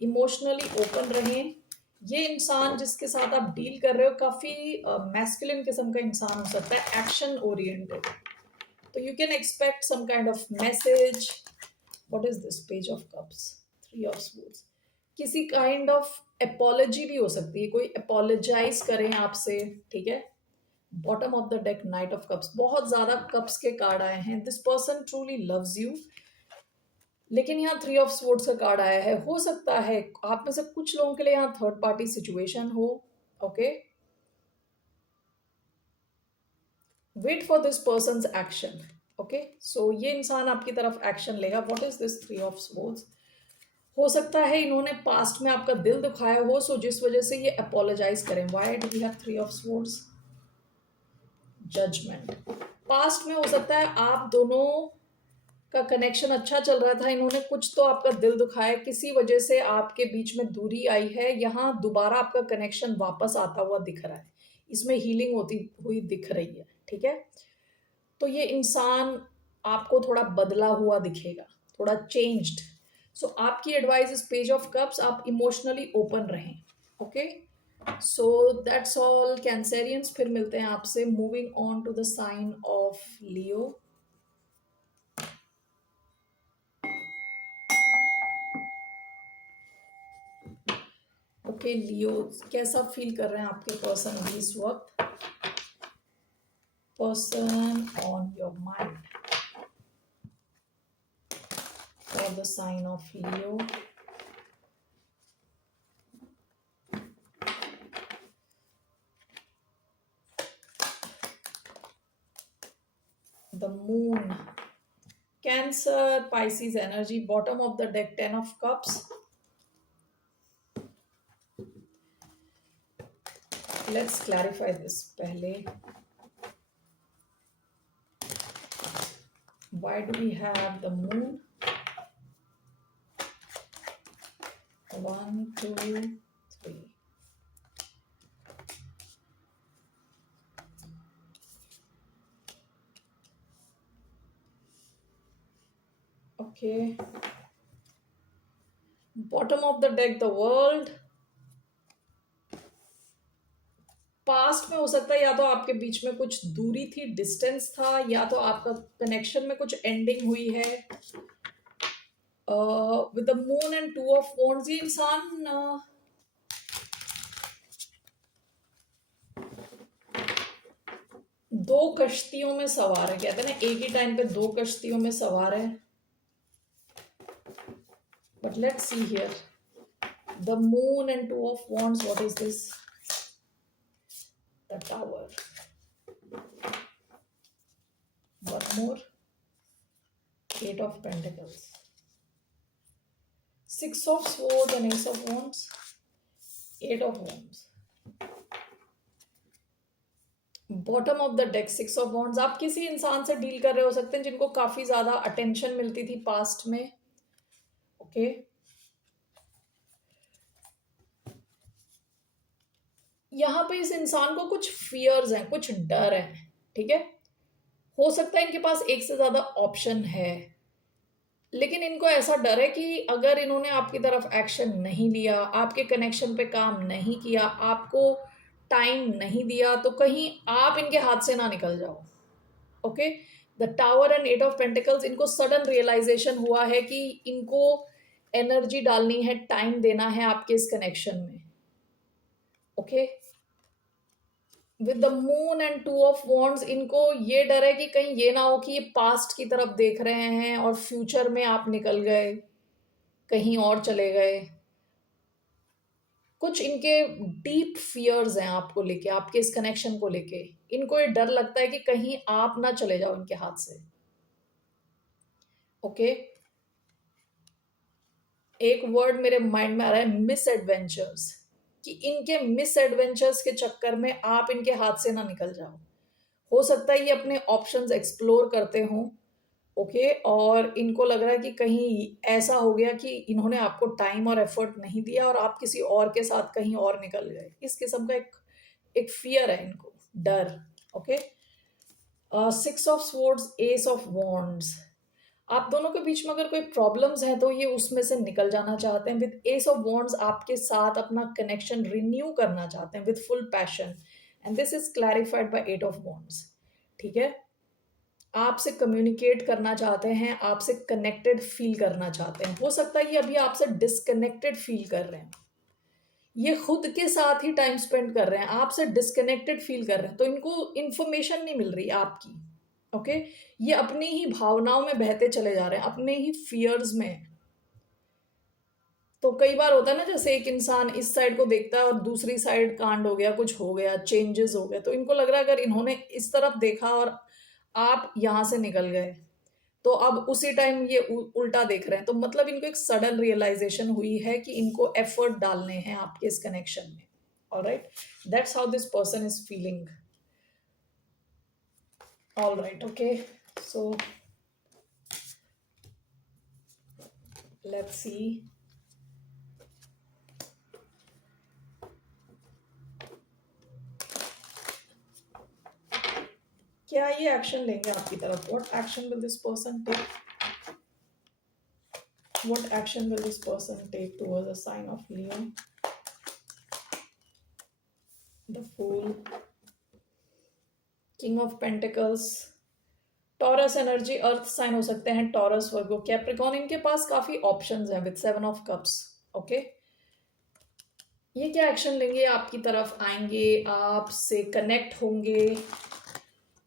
Emotionally open रहें. ये इंसान जिसके साथ आप डील कर रहे हो काफ़ी मैस्कुलिन किस्म का इंसान हो सकता है. Action oriented. तो you can expect some kind of message. What is this? Page of cups, three of swords. किसी काइंड ऑफ एपोलॉजी भी हो सकती है. कोई एपोलोजाइज करें आपसे. ठीक है. Bottom of the deck knight of cups. बहुत ज्यादा कप्स के कार्ड आए हैं. This person truly loves you. लेकिन यहाँ थ्री ऑफ स्वॉर्ड्स का कार्ड आया है. हो सकता है आप में से कुछ लोगों के लिए यहाँ थर्ड पार्टी सिचुएशन हो. Okay. Wait for this person's action. Okay. So ये इंसान आपकी तरफ एक्शन लेगा. What is this? Three of swords. हो सकता है इन्होंने पास्ट में आपका दिल दुखाया हो. सो जिस वजह से ये अपोलोजाइज करें. Why do we have three of swords? Judgement. Past में हो सकता है आप दोनों का कनेक्शन अच्छा चल रहा था. इन्होंने कुछ तो आपका दिल दुखाया. किसी वजह से आपके बीच में दूरी आई है. यहाँ दोबारा आपका कनेक्शन वापस आता हुआ दिख रहा है. इसमें हीलिंग होती हुई दिख रही है. ठीक है. तो ये इंसान आपको थोड़ा बदला हुआ दिखेगा. थोड़ा चेंज्ड. सो आपकी advice is page of cups. आप इमोशनली ओपन रहें. Okay. So that's all Cancerians. फिर मिलते हैं आपसे. Moving on to the sign of Leo. Okay. Leo कैसा फील कर रहे हैं आपके पर्सन भी इस वक्त? Person on your mind for the sign of Leo. The moon, Cancer, Pisces energy. Bottom of the deck, 10 of cups. Let's clarify this pehle. Why do we have the moon? 1, 2, 3. Okay. Bottom of the deck, the world. Past में हो सकता है या तो आपके बीच में कुछ दूरी थी, डिस्टेंस था, या तो आपका कनेक्शन में कुछ एंडिंग हुई है। With the moon and two of wands, ये इंसान दो कश्तियों में सवार है, कहते हैं ना एक ही टाइम पे दो कश्तियों में सवार है। But let's see here, the moon and two of wands, what is this? The tower, one more, eight of pentacles, six of swords and ace of wands, eight of wands, bottom of the deck, six of wands. आप किसी इंसान से deal कर रहे हो सकते हैं जिनको काफी ज्यादा अटेंशन मिलती थी पास्ट में। ओके, यहाँ पे इस इंसान को कुछ फियर्स हैं, कुछ डर है, ठीक है। हो सकता है इनके पास एक से ज्यादा ऑप्शन है, लेकिन इनको ऐसा डर है कि अगर इन्होंने आपकी तरफ एक्शन नहीं लिया, आपके कनेक्शन पे काम नहीं किया, आपको टाइम नहीं दिया, तो कहीं आप इनके हाथ से ना निकल जाओ। Okay, the tower and eight of pentacles, इनको सडन रियलाइजेशन हुआ है कि इनको एनर्जी डालनी है, टाइम देना है आपके इस कनेक्शन में। Okay, with the moon and two of wands, इनको ये डर है कि कहीं ये ना हो कि ये पास्ट की तरफ देख रहे हैं और फ्यूचर में आप निकल गए, कहीं और चले गए। कुछ इनके डीप फियर्स हैं आपको लेके, आपके इस कनेक्शन को लेके। इनको ये डर लगता है कि कहीं आप ना चले जाओ इनके हाथ से। ओके, एक वर्ड मेरे माइंड में आ रहा है, मिस एडवेंचर्स, कि इनके मिस एडवेंचर्स के चक्कर में आप इनके हाथ से ना निकल जाओ। हो सकता है ये अपने ऑप्शंस एक्सप्लोर करते हों। ओके, और इनको लग रहा है कि कहीं ऐसा हो गया कि इन्होंने आपको टाइम और एफर्ट नहीं दिया और आप किसी और के साथ कहीं और निकल गए। इस किस्म का एक एक फियर है इनको, डर। Okay, six of swords, S of wands, आप दोनों के बीच में अगर कोई प्रॉब्लम्स हैं तो ये उसमें से निकल जाना चाहते हैं। विद एस ऑफ वॉन्ड्स आपके साथ अपना कनेक्शन रिन्यू करना चाहते हैं with full passion, and this is clarified by eight of wands. ठीक है, आपसे कम्युनिकेट करना चाहते हैं, आपसे कनेक्टेड फील करना चाहते हैं। हो सकता है ये अभी आपसे डिस्कनेक्टेड फील कर रहे हैं, ये खुद के साथ ही टाइम स्पेंड कर रहे हैं, आपसे डिस्कनेक्टेड फील कर रहे हैं, तो इनको इंफॉर्मेशन नहीं मिल रही आपकी। ओके, ये अपनी ही भावनाओं में बहते चले जा रहे हैं, अपने ही फियर्स में। तो कई बार होता है ना, जैसे एक इंसान इस साइड को देखता है और दूसरी साइड कांड हो गया, कुछ हो गया, चेंजेस हो गए, तो इनको लग रहा है अगर इन्होंने इस तरफ देखा और आप यहां से निकल गए तो अब उसी टाइम ये उल्टा देख रहे हैं, तो मतलब इनको एक सडन रियलाइजेशन हुई है कि इनको एफर्ट डालने हैं आपके इस कनेक्शन में। Alright, that's how this person is feeling. Alright, okay, so let's see, क्या ये एक्शन लेंगे आपकी तरफ? What action will this person take? What action will this person take towards a sign of Leo? The Fool, King of Pentacles, Taurus energy, earth sign हो सकते हैं, taurus, वर्गो, Capricorn. इनके पास काफी ऑप्शंस हैं with seven of cups. Okay, ये क्या action लेंगे? आपकी तरफ आएंगे, आपसे कनेक्ट होंगे।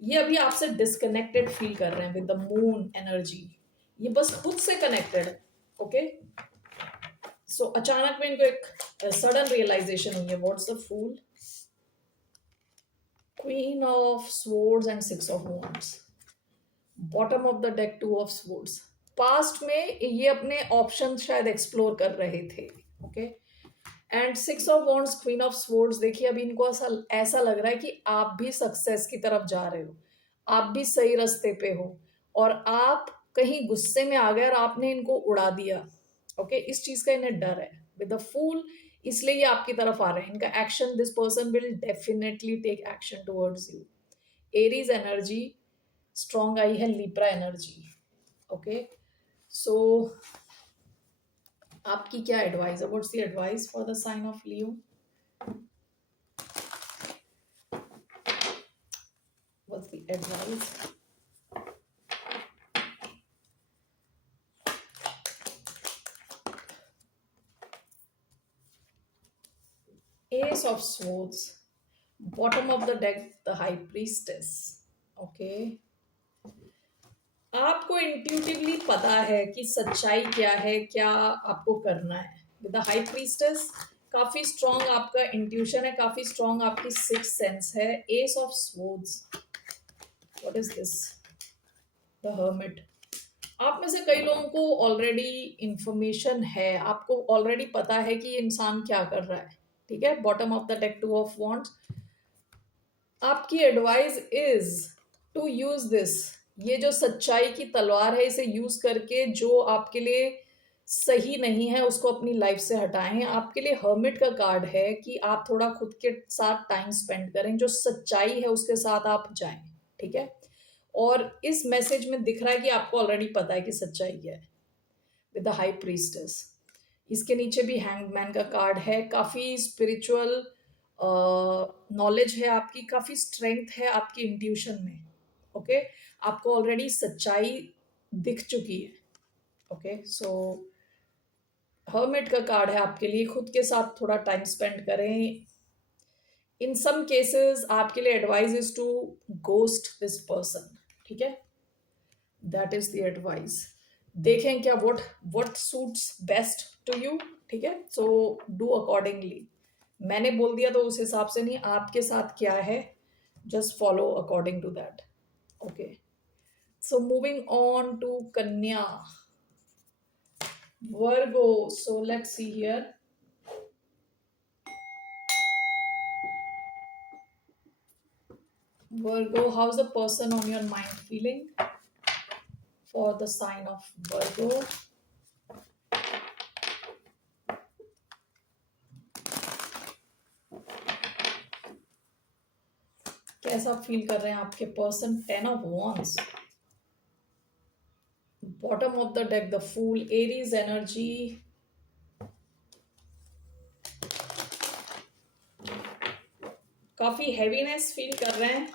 ये अभी आपसे डिस्कनेक्टेड फील कर रहे हैं विद द मून एनर्जी, ये बस खुद से कनेक्टेड है। ओके, सो अचानक में इनको एक सडन रियलाइजेशन हुई है। What's the fool? Queen of swords and six of wands, bottom of the deck, two of swords. Past में ये अपने ऑप्शन शायद एक्सप्लोर कर रहे थे। Okay, and six of wands, queen of swords. देखिए अभी इनको ऐसा ऐसा लग रहा है कि आप भी सक्सेस की तरफ जा रहे हो, आप भी सही रास्ते पे हो, और आप कहीं गुस्से में आ गए और आपने इनको उड़ा दिया। ओके, इस चीज का इन्हें डर है विद द फूल, इसलिए ये आपकी तरफ आ रहे हैं। इनका action, this person will definitely take action towards you. Aries energy strong आई है, लिब्रा एनर्जी। ओके, सो आपकी क्या एडवाइस है? What's the advice for the sign of Leo? What's the advice? Ace of Swords. Bottom of the deck, the High Priestess. Okay. आपको intuitively पता है कि सच्चाई क्या है, क्या आपको करना है. विद द हाई प्रीस्टेस काफी स्ट्रॉन्ग आपका इंट्यूशन है, काफी स्ट्रॉन्ग आपकी सिक्स सेंस है. S of swords, what is this? The hermit. आप में से कई लोगों को ऑलरेडी इंफॉर्मेशन है, आपको ऑलरेडी पता है कि ये इंसान क्या कर रहा है. ठीक है. Bottom of the deck, two of wands. आपकी advice is to use this. ये जो सच्चाई की तलवार है, इसे यूज करके जो आपके लिए सही नहीं है उसको अपनी लाइफ से हटाएं. आपके लिए हर्मिट का कार्ड है कि आप थोड़ा खुद के साथ टाइम स्पेंड करें, जो सच्चाई है उसके साथ आप जाएं. ठीक है. और इस मैसेज में दिख रहा है कि आपको ऑलरेडी पता है कि सच्चाई क्या है. With the high priestess. इसके नीचे भी हैंगमैन का कार्ड है. काफी स्पिरिचुअल नॉलेज है आपकी, काफी स्ट्रेंथ है आपकी इंट्यूशन में. ओके. आपको ऑलरेडी सच्चाई दिख चुकी है. ओके. सो हर्मिट का कार्ड है आपके लिए. खुद के साथ थोड़ा टाइम स्पेंड करें. इन सम केसेस आपके लिए advice is to ghost this person. ठीक है. That is the advice. देखें क्या what suits best to you. ठीक है. So do accordingly. मैंने बोल दिया तो उस हिसाब से नहीं, आपके साथ क्या है, just follow according to that. Okay. So moving on to Kanya, Virgo. So let's see here. Virgo, how's the person on your mind feeling for the sign of Virgo? कैसा फील कर रहे हैं आपके person? 10 of Wands. Bottom of the deck, the Fool. Aries energy. काफी heaviness feel कर रहे हैं.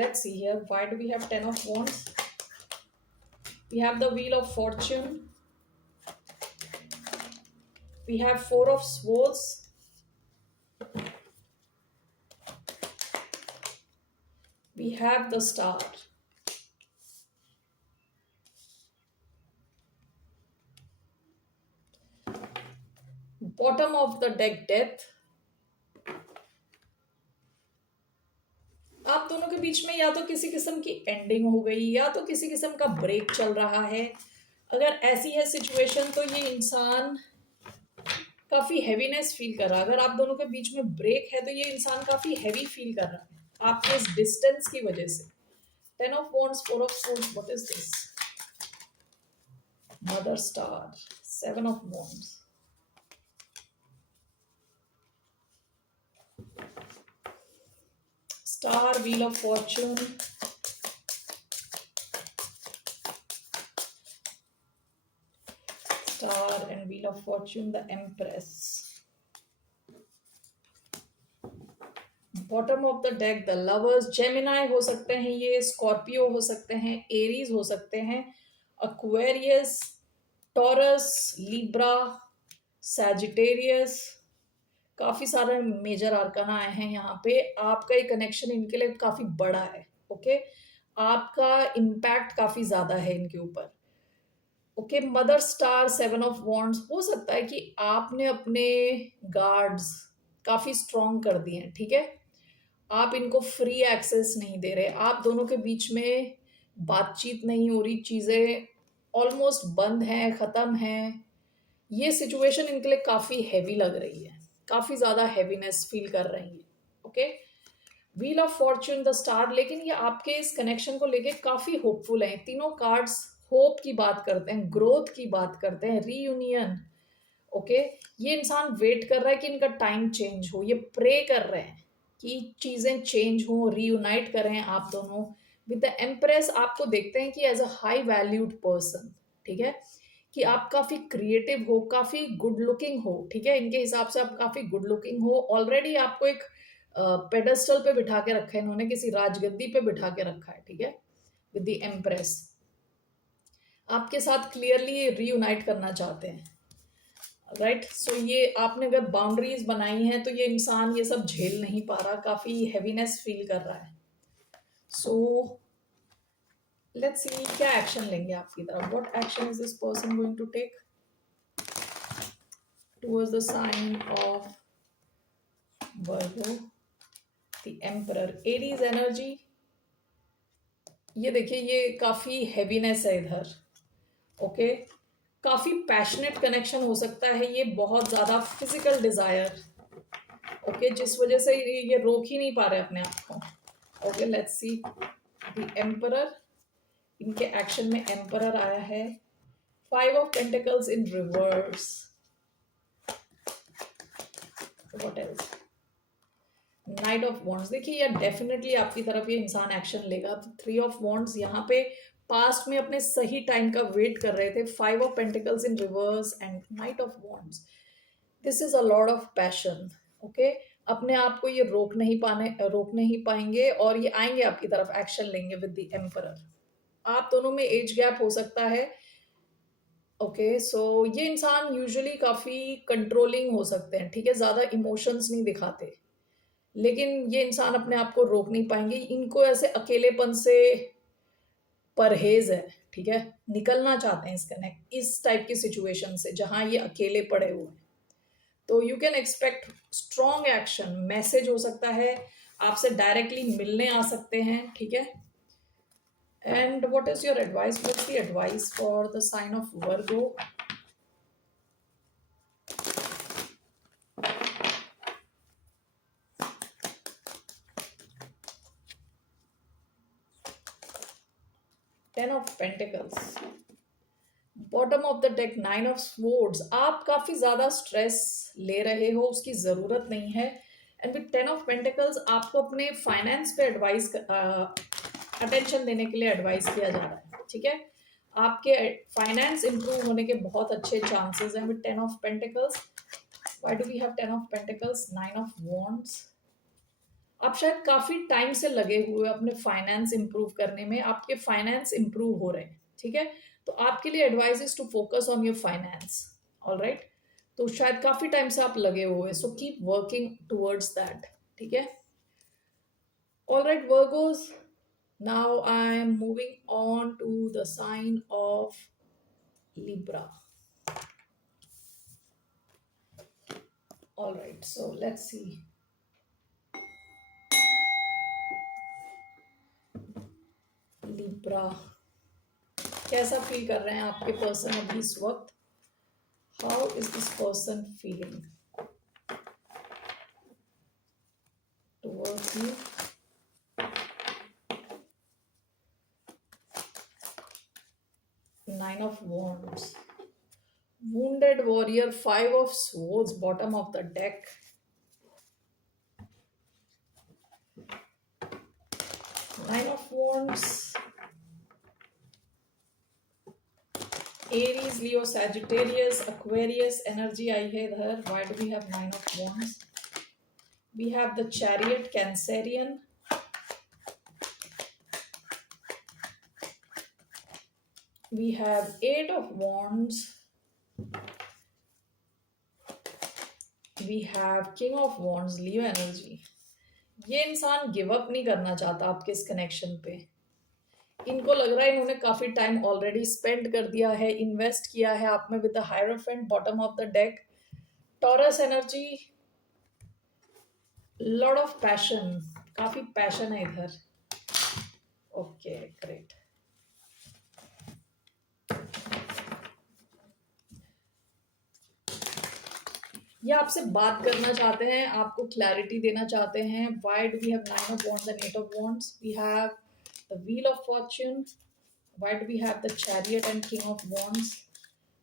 Let's see here. Why do we have 10 of Wands? We have the Wheel of Fortune. We have 4 of Swords. We have the Star. Bottom of the deck, Death. आप दोनों के बीच में या तो किसी किस्म की एंडिंग हो गई या तो किसी किस्म का ब्रेक चल रहा है. अगर ऐसी है सिचुएशन तो ये इंसान काफी हैवीनेस फील कर रहा है. अगर आप दोनों के बीच में ब्रेक है तो ये इंसान काफी हैवी फील कर रहा है आपके इस डिस्टेंस की वजह से. 10 of Wands, 4 of Swords. What is this? Mother Star. 7 of Wands. Star, Wheel of Fortune. Star and Wheel of Fortune, the Empress. Bottom of the deck, the Lovers. Gemini हो सकते हैं ये, Scorpio हो सकते हैं, Aries हो सकते हैं, Aquarius, Taurus, Libra, Sagittarius. काफी सारे मेजर आर्काना आए हैं यहाँ पे. आपका ये कनेक्शन इनके लिए काफी बड़ा है. ओके. आपका इम्पैक्ट काफी ज्यादा है इनके ऊपर. Okay. Mother star, 7 of wands. हो सकता है कि आपने अपने गार्ड्स काफी स्ट्रॉन्ग कर दिए हैं. ठीक है. आप इनको फ्री एक्सेस नहीं दे रहे. आप दोनों के बीच में बातचीत नहीं हो रही, चीजें ऑलमोस्ट बंद हैं, खत्म हैं. ये सिचुएशन इनके लिए काफी हैवी लग रही है, काफी ज्यादा हैवीनेस फील कर रही है. Okay. Wheel of Fortune, the star. लेकिन ये आपके इस कनेक्शन को लेके काफी होपफुल हैं. तीनों कार्ड्स होप की बात करते हैं, ग्रोथ की बात करते हैं, रीयूनियन. ओके. ये इंसान वेट कर रहा है कि इनका टाइम चेंज हो. ये प्रे कर रहे हैं कि चीजें चेंज हो, रीयूनाइट करें आप दोनों. विद द एम्प्रेस आपको देखते हैं कि as a high valued person. ठीक है. कि आप काफी क्रिएटिव हो, काफी गुड लुकिंग हो. ठीक है. इनके हिसाब से आप काफी गुड लुकिंग हो. ऑलरेडी आपको एक पेडेस्टल पे बिठा के रखा है इन्होंने, किसी राजगद्दी पे बिठा के रखा है, ठीक है, विद द एम्प्रेस। आपके साथ क्लियरली रीयूनाइट करना चाहते हैं, राइट। सो ये आपने अगर बाउंड्रीज बनाई हैं तो ये इंसान ये सब झेल नहीं पा रहा, काफी हैवीनेस फील कर रहा है। सो लेट्स सी क्या एक्शन लेंगे आपकी तरफ, what action is this person going to take towards the sign of Virgo, the emperor, Aries energy. ये देखिए ये काफी हैवीनेस है इधर, ओके। काफी पैशनेट कनेक्शन हो सकता है ये, बहुत ज्यादा फिजिकल डिजायर, ओके, जिस वजह से ये रोक ही नहीं पा रहे अपने आप को। Okay, let's see the emperor, इनके एक्शन में एम्परर आया है, 5 of pentacles in reverse, what else, night of wands. देखिए यार डेफिनेटली आपकी तरफ ये इंसान एक्शन लेगा। 3 ऑफ वॉन्ड्स यहाँ पे पास्ट में अपने सही टाइम का वेट कर रहे थे, 5 of pentacles in reverse and night of wands. This is a lot of passion, okay. अपने आप को ये रोक नहीं पाएंगे और ये आएंगे आपकी तरफ, एक्शन लेंगे विद द एम्परर। आप दोनों में एज गैप हो सकता है, ओके। सो ये इंसान यूजुअली काफी कंट्रोलिंग हो सकते हैं, ठीक है, ज्यादा इमोशंस नहीं दिखाते, लेकिन ये इंसान अपने आप को रोक नहीं पाएंगे। इनको ऐसे अकेलेपन से परहेज है, ठीक है, निकलना चाहते हैं इस टाइप की सिचुएशन से जहां ये अकेले पड़े हुए हैं। तो you can expect strong action, message हो सकता है, आपसे डायरेक्टली मिलने आ सकते हैं, ठीक है। And what is your advice, what's the advice for the sign of Virgo? Ten of pentacles, bottom of the deck, 9 of swords. आप काफी ज्यादा स्ट्रेस ले रहे हो, उसकी जरूरत नहीं है। एंड विद 10 ऑफ पेंटिकल्स आपको अपने फाइनेंस पे अटेंशन देने के लिए एडवाइस किया जा रहा है, ठीक है। आपके फाइनेंस इंप्रूव होने के बहुत अच्छे चांसेस हैं with 10 of pentacles. Why do we have 10 of pentacles, 9 of wands. आप शायद काफी टाइम से लगे हुए अपने फाइनेंस इंप्रूव करने में, आपके फाइनेंस इंप्रूव हो रहे हैं, ठीक है। तो आपके लिए advice is to focus on your finance, alright. तो शायद काफी टाइम से आप लगे हुए, so keep working towards that, ठीक है। Alright Virgos, now I am moving on to the sign of Libra. Alright, so let's see Libra, कैसा फील कर रहे हैं आपके पर्सन अभी इस वक्त? How is this person feeling towards you? Nine of Wands, wounded warrior, 5 of swords, bottom of the deck. Nine of Wands, Aries, Leo, Sagittarius, Aquarius energy आई है इधर। Why do we have 9 of Wands? We have the Chariot, Cancerian. We have 8 of Wands. We have King of Wands, Leo energy. ये इंसान give up नहीं करना चाहता आपके इस connection पे। इनको लग रहा है इन्होंने काफी टाइम ऑलरेडी स्पेंड कर दिया है, इन्वेस्ट किया है आप में with the hierophant, bottom of the deck. Taurus energy, lot of passion, काफी पैशन है इधर, ओके ग्रेट। ये आपसे बात करना चाहते हैं, आपको क्लैरिटी देना चाहते हैं। Why do we have 9 of wands and 8 of wands? We have the wheel of fortune. Why do we have the chariot and king of wands?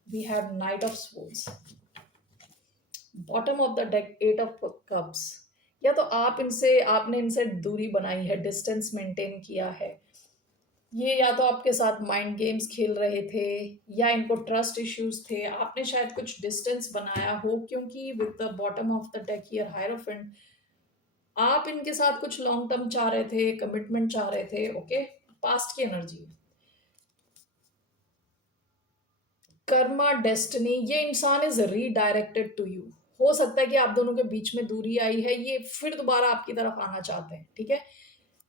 We have knight of swords. Bottom of the deck, 8 of cups. या तो आपने इनसे दूरी बनाई है, distance maintain किया है। ये या तो आपके साथ माइंड गेम्स खेल रहे थे या इनको ट्रस्ट इश्यूज थे, आपने शायद कुछ डिस्टेंस बनाया हो, क्योंकि with the bottom of the deck here hierophant आप इनके साथ कुछ लॉन्ग टर्म चाह रहे थे, कमिटमेंट चाह रहे थे, ओके। पास्ट की एनर्जी, कर्मा, डेस्टिनी, ये इंसान इज रीडायरेक्टेड टू यू। हो सकता है कि आप दोनों के बीच में दूरी आई है, ये फिर दोबारा आपकी तरफ आना चाहते हैं, ठीक है।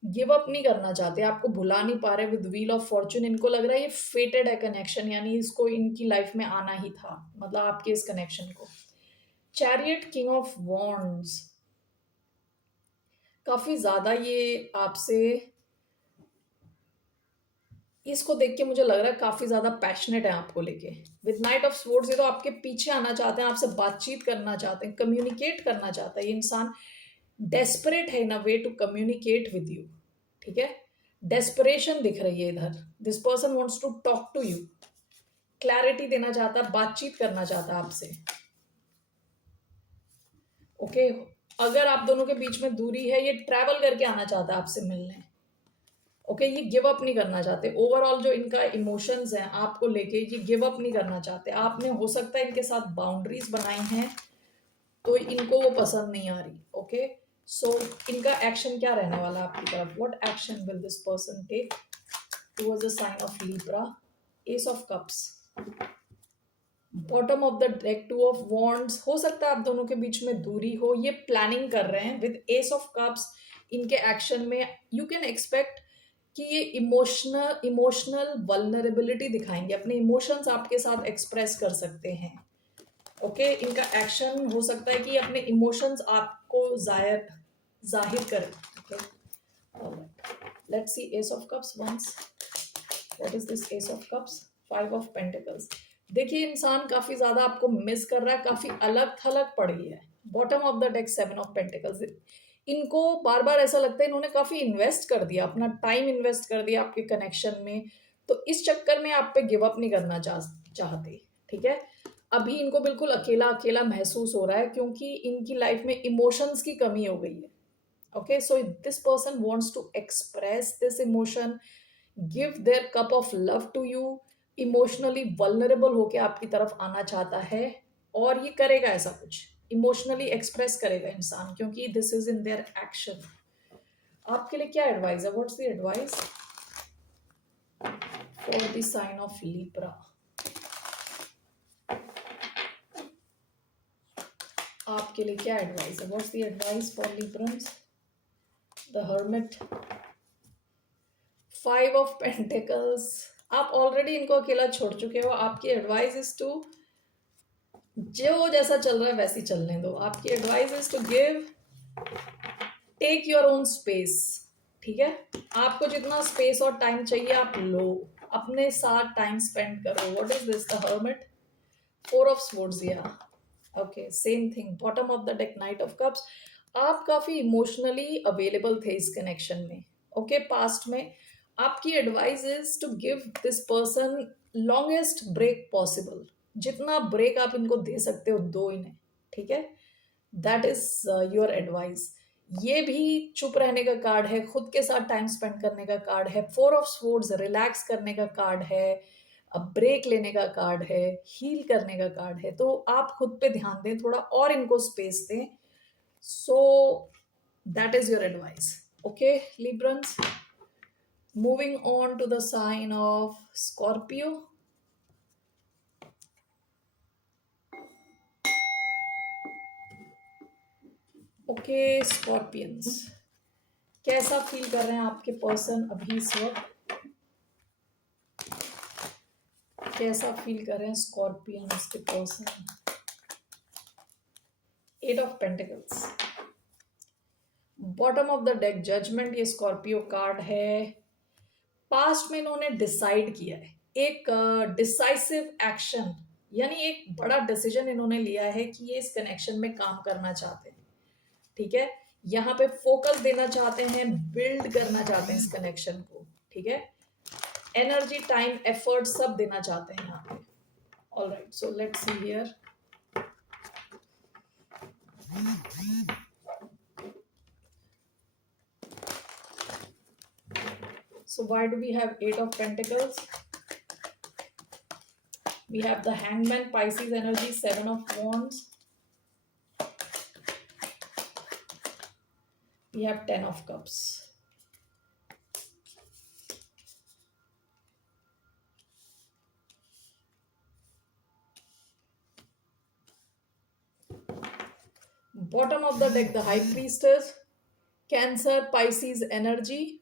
गिव अप नहीं करना चाहते, आपको भुला नहीं पा रहे विद व्हील ऑफ फॉर्चून। इनको लग रहा है ये फेटेड है कनेक्शन, यानी इसको इनकी लाइफ में आना ही था, मतलब आपके इस कनेक्शन को। चैरियट, किंग ऑफ वॉन्ड्स, काफी ज्यादा ये आपसे, इसको देख के मुझे लग रहा है काफी ज्यादा पैशनेट है आपको लेके। विद नाइट ऑफ स्वॉर्ड्स, ये तो आपके पीछे आना चाहते हैं, आपसे बातचीत करना चाहते हैं, कम्युनिकेट करना चाहता है ये इंसान। डेस्परेट है in a way to communicate with you, ठीक है। डेस्परेशन दिख रही है इधर। This person wants to talk to you, clarity देना चाहता है, बातचीत करना चाहता है आपसे, ओके। अगर आप दोनों के बीच में दूरी है, ये ट्रैवल करके आना चाहता है आपसे मिलने, ओके। ये गिव अप नहीं करना चाहते। ओवरऑल जो इनका इमोशंस हैं आपको लेके, ये गिव अप नहीं करना चाहते। आपने हो सकता है इनके साथ बाउंड्रीज बनाई हैं, तो इनको वो पसंद नहीं आ रही, ओके। सो इनका एक्शन क्या रहने वाला है आपकी तरफ? What action will this person take towards the sign of Libra? Ace of cups, bottom of the deck, two of wands. हो सकता है आप दोनों के बीच में दूरी हो, ये प्लानिंग कर रहे हैं विद एस ऑफ कप्स। इनके एक्शन में यू कैन एक्सपेक्ट कि ये इमोशनल इमोशनल वल्नरेबिलिटी दिखाएंगे, अपने इमोशंस आपके साथ एक्सप्रेस कर सकते हैं, ओके। इनका एक्शन हो सकता है कि अपने इमोशंस आपको जाहिर करें, okay. Let's see ace of cups once. What is this ace of cups? Five of pentacles. देखिए इंसान काफी ज्यादा आपको मिस कर रहा है, काफी अलग थलग पड़ गई है। Bottom of the deck, seven of pentacles. इनको बार बार ऐसा लगता है इन्होंने काफी इन्वेस्ट कर दिया, अपना टाइम इन्वेस्ट कर दिया आपके कनेक्शन में, तो इस चक्कर में आप पे गिव अप नहीं करना चाहते, ठीक है। अभी इनको बिल्कुल अकेला अकेला महसूस हो रहा है, क्योंकि इनकी लाइफ में इमोशंस की कमी हो गई है, okay. So this person wants to express this emotion, give their cup of love to you, emotionally vulnerable होके आपकी तरफ आना चाहता है, और ये करेगा ऐसा कुछ, इमोशनली एक्सप्रेस करेगा इंसान, क्योंकि this is in their action. आपके लिए क्या एडवाइस है? What's the advice for the sign of Libra? आपके लिए क्या एडवाइस है? What's the advice for Librans? The hermit, five of pentacles. आप ऑलरेडी इनको अकेला छोड़ चुके हो। आपकी एडवाइस इज टू, जो जैसा चल रहा है वैसे ही चलने दो। आपकी advice is to give, take your own space, ठीक है। आपको जितना स्पेस और टाइम चाहिए आप लो, अपने साथ टाइम स्पेंड करो। What is this? The hermit, four of swords, या okay, same thing. Bottom of the deck, knight of cups. आप काफी इमोशनली अवेलेबल थे इस कनेक्शन में, ओके, पास्ट में। आपकी advice is to give this person longest break possible. जितना break आप इनको दे सकते हो दो इन्हें, ठीक है। That is your advice. ये भी चुप रहने का कार्ड है, खुद के साथ टाइम स्पेंड करने का कार्ड है। फोर ऑफ स्वॉर्ड्स, रिलैक्स करने का कार्ड है, अब ब्रेक लेने का कार्ड है, हील करने का कार्ड है। तो आप खुद पे ध्यान दें, थोड़ा और इनको स्पेस दें। So that is your advice, okay Librans. Moving on to the sign of Scorpio. Okay Scorpions, कैसा फील कर रहे हैं आपके पर्सन अभी इस वक्त? कैसा फील कर रहे हैं स्कॉर्पियंस के person? Eight of pentacles, bottom of the deck, judgement. ये स्कॉर्पियो कार्ड है। पास्ट में इन्होंने डिसाइड किया है, एक डिसाइसिव एक्शन, यानी एक बड़ा डिसीजन इन्होंने लिया है कि ये इस कनेक्शन में काम करना चाहते हैं, ठीक है। यहाँ पे फोकस देना चाहते हैं, बिल्ड करना चाहते हैं इस कनेक्शन को, ठीक है। एनर्जी, टाइम, एफर्ट सब देना चाहते हैं यहाँ पे। Alright, so let's see here. So why do we have Eight of Pentacles? We have the Hangman, Pisces energy, Seven of Wands. We have 10 of cups. Bottom of the deck, the high priestess, Cancer, Pisces energy,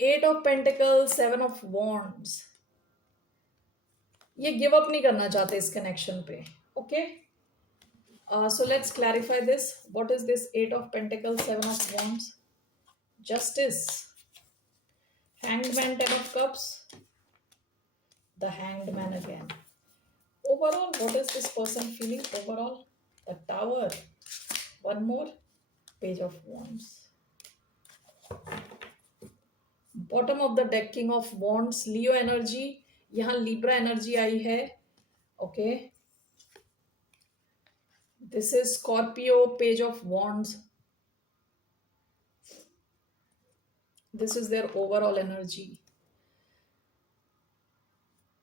8 of pentacles, 7 of wands. ये give up नहीं करना चाहते इस connection पे. Okay, so let's clarify this. What is this 8 of pentacles, 7 of wands? Justice, Hanged Man, 10 of cups, the Hanged Man again. Overall, what is this person feeling overall? The Tower, one more, Page of Wands. Bottom of the deck, King of Wands, Leo energy, यहाँ Libra energy आई है. Okay, this is Scorpio, Page of Wands. This is their overall energy.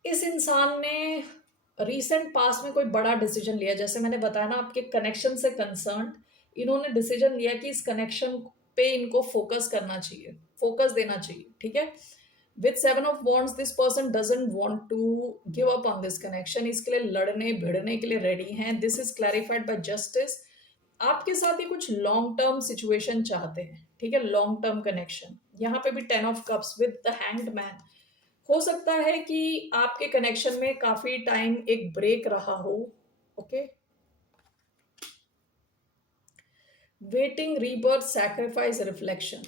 इस इंसान ने recent past में कोई बड़ा decision लिया, जैसे मैंने बताया ना आपके कनेक्शन से कंसर्न, इन्होंने डिसीजन लिया कि इस कनेक्शन पे इनको फोकस करना चाहिए, फोकस देना चाहिए. ठीक है, with 7 of wands this person doesn't want to give up on this connection. इसके लिए लड़ने भिड़ने के लिए रेडी हैं. This is clarified by justice. आपके साथ ही कुछ लॉन्ग टर्म सिचुएशन चाहते हैं. ठीक है, लॉन्ग टर्म कनेक्शन. यहाँ पे भी 10 of cups with the hanged man. हो सकता है कि आपके कनेक्शन में काफी टाइम एक ब्रेक रहा हो. Okay, waiting, rebirth, sacrifice, reflection.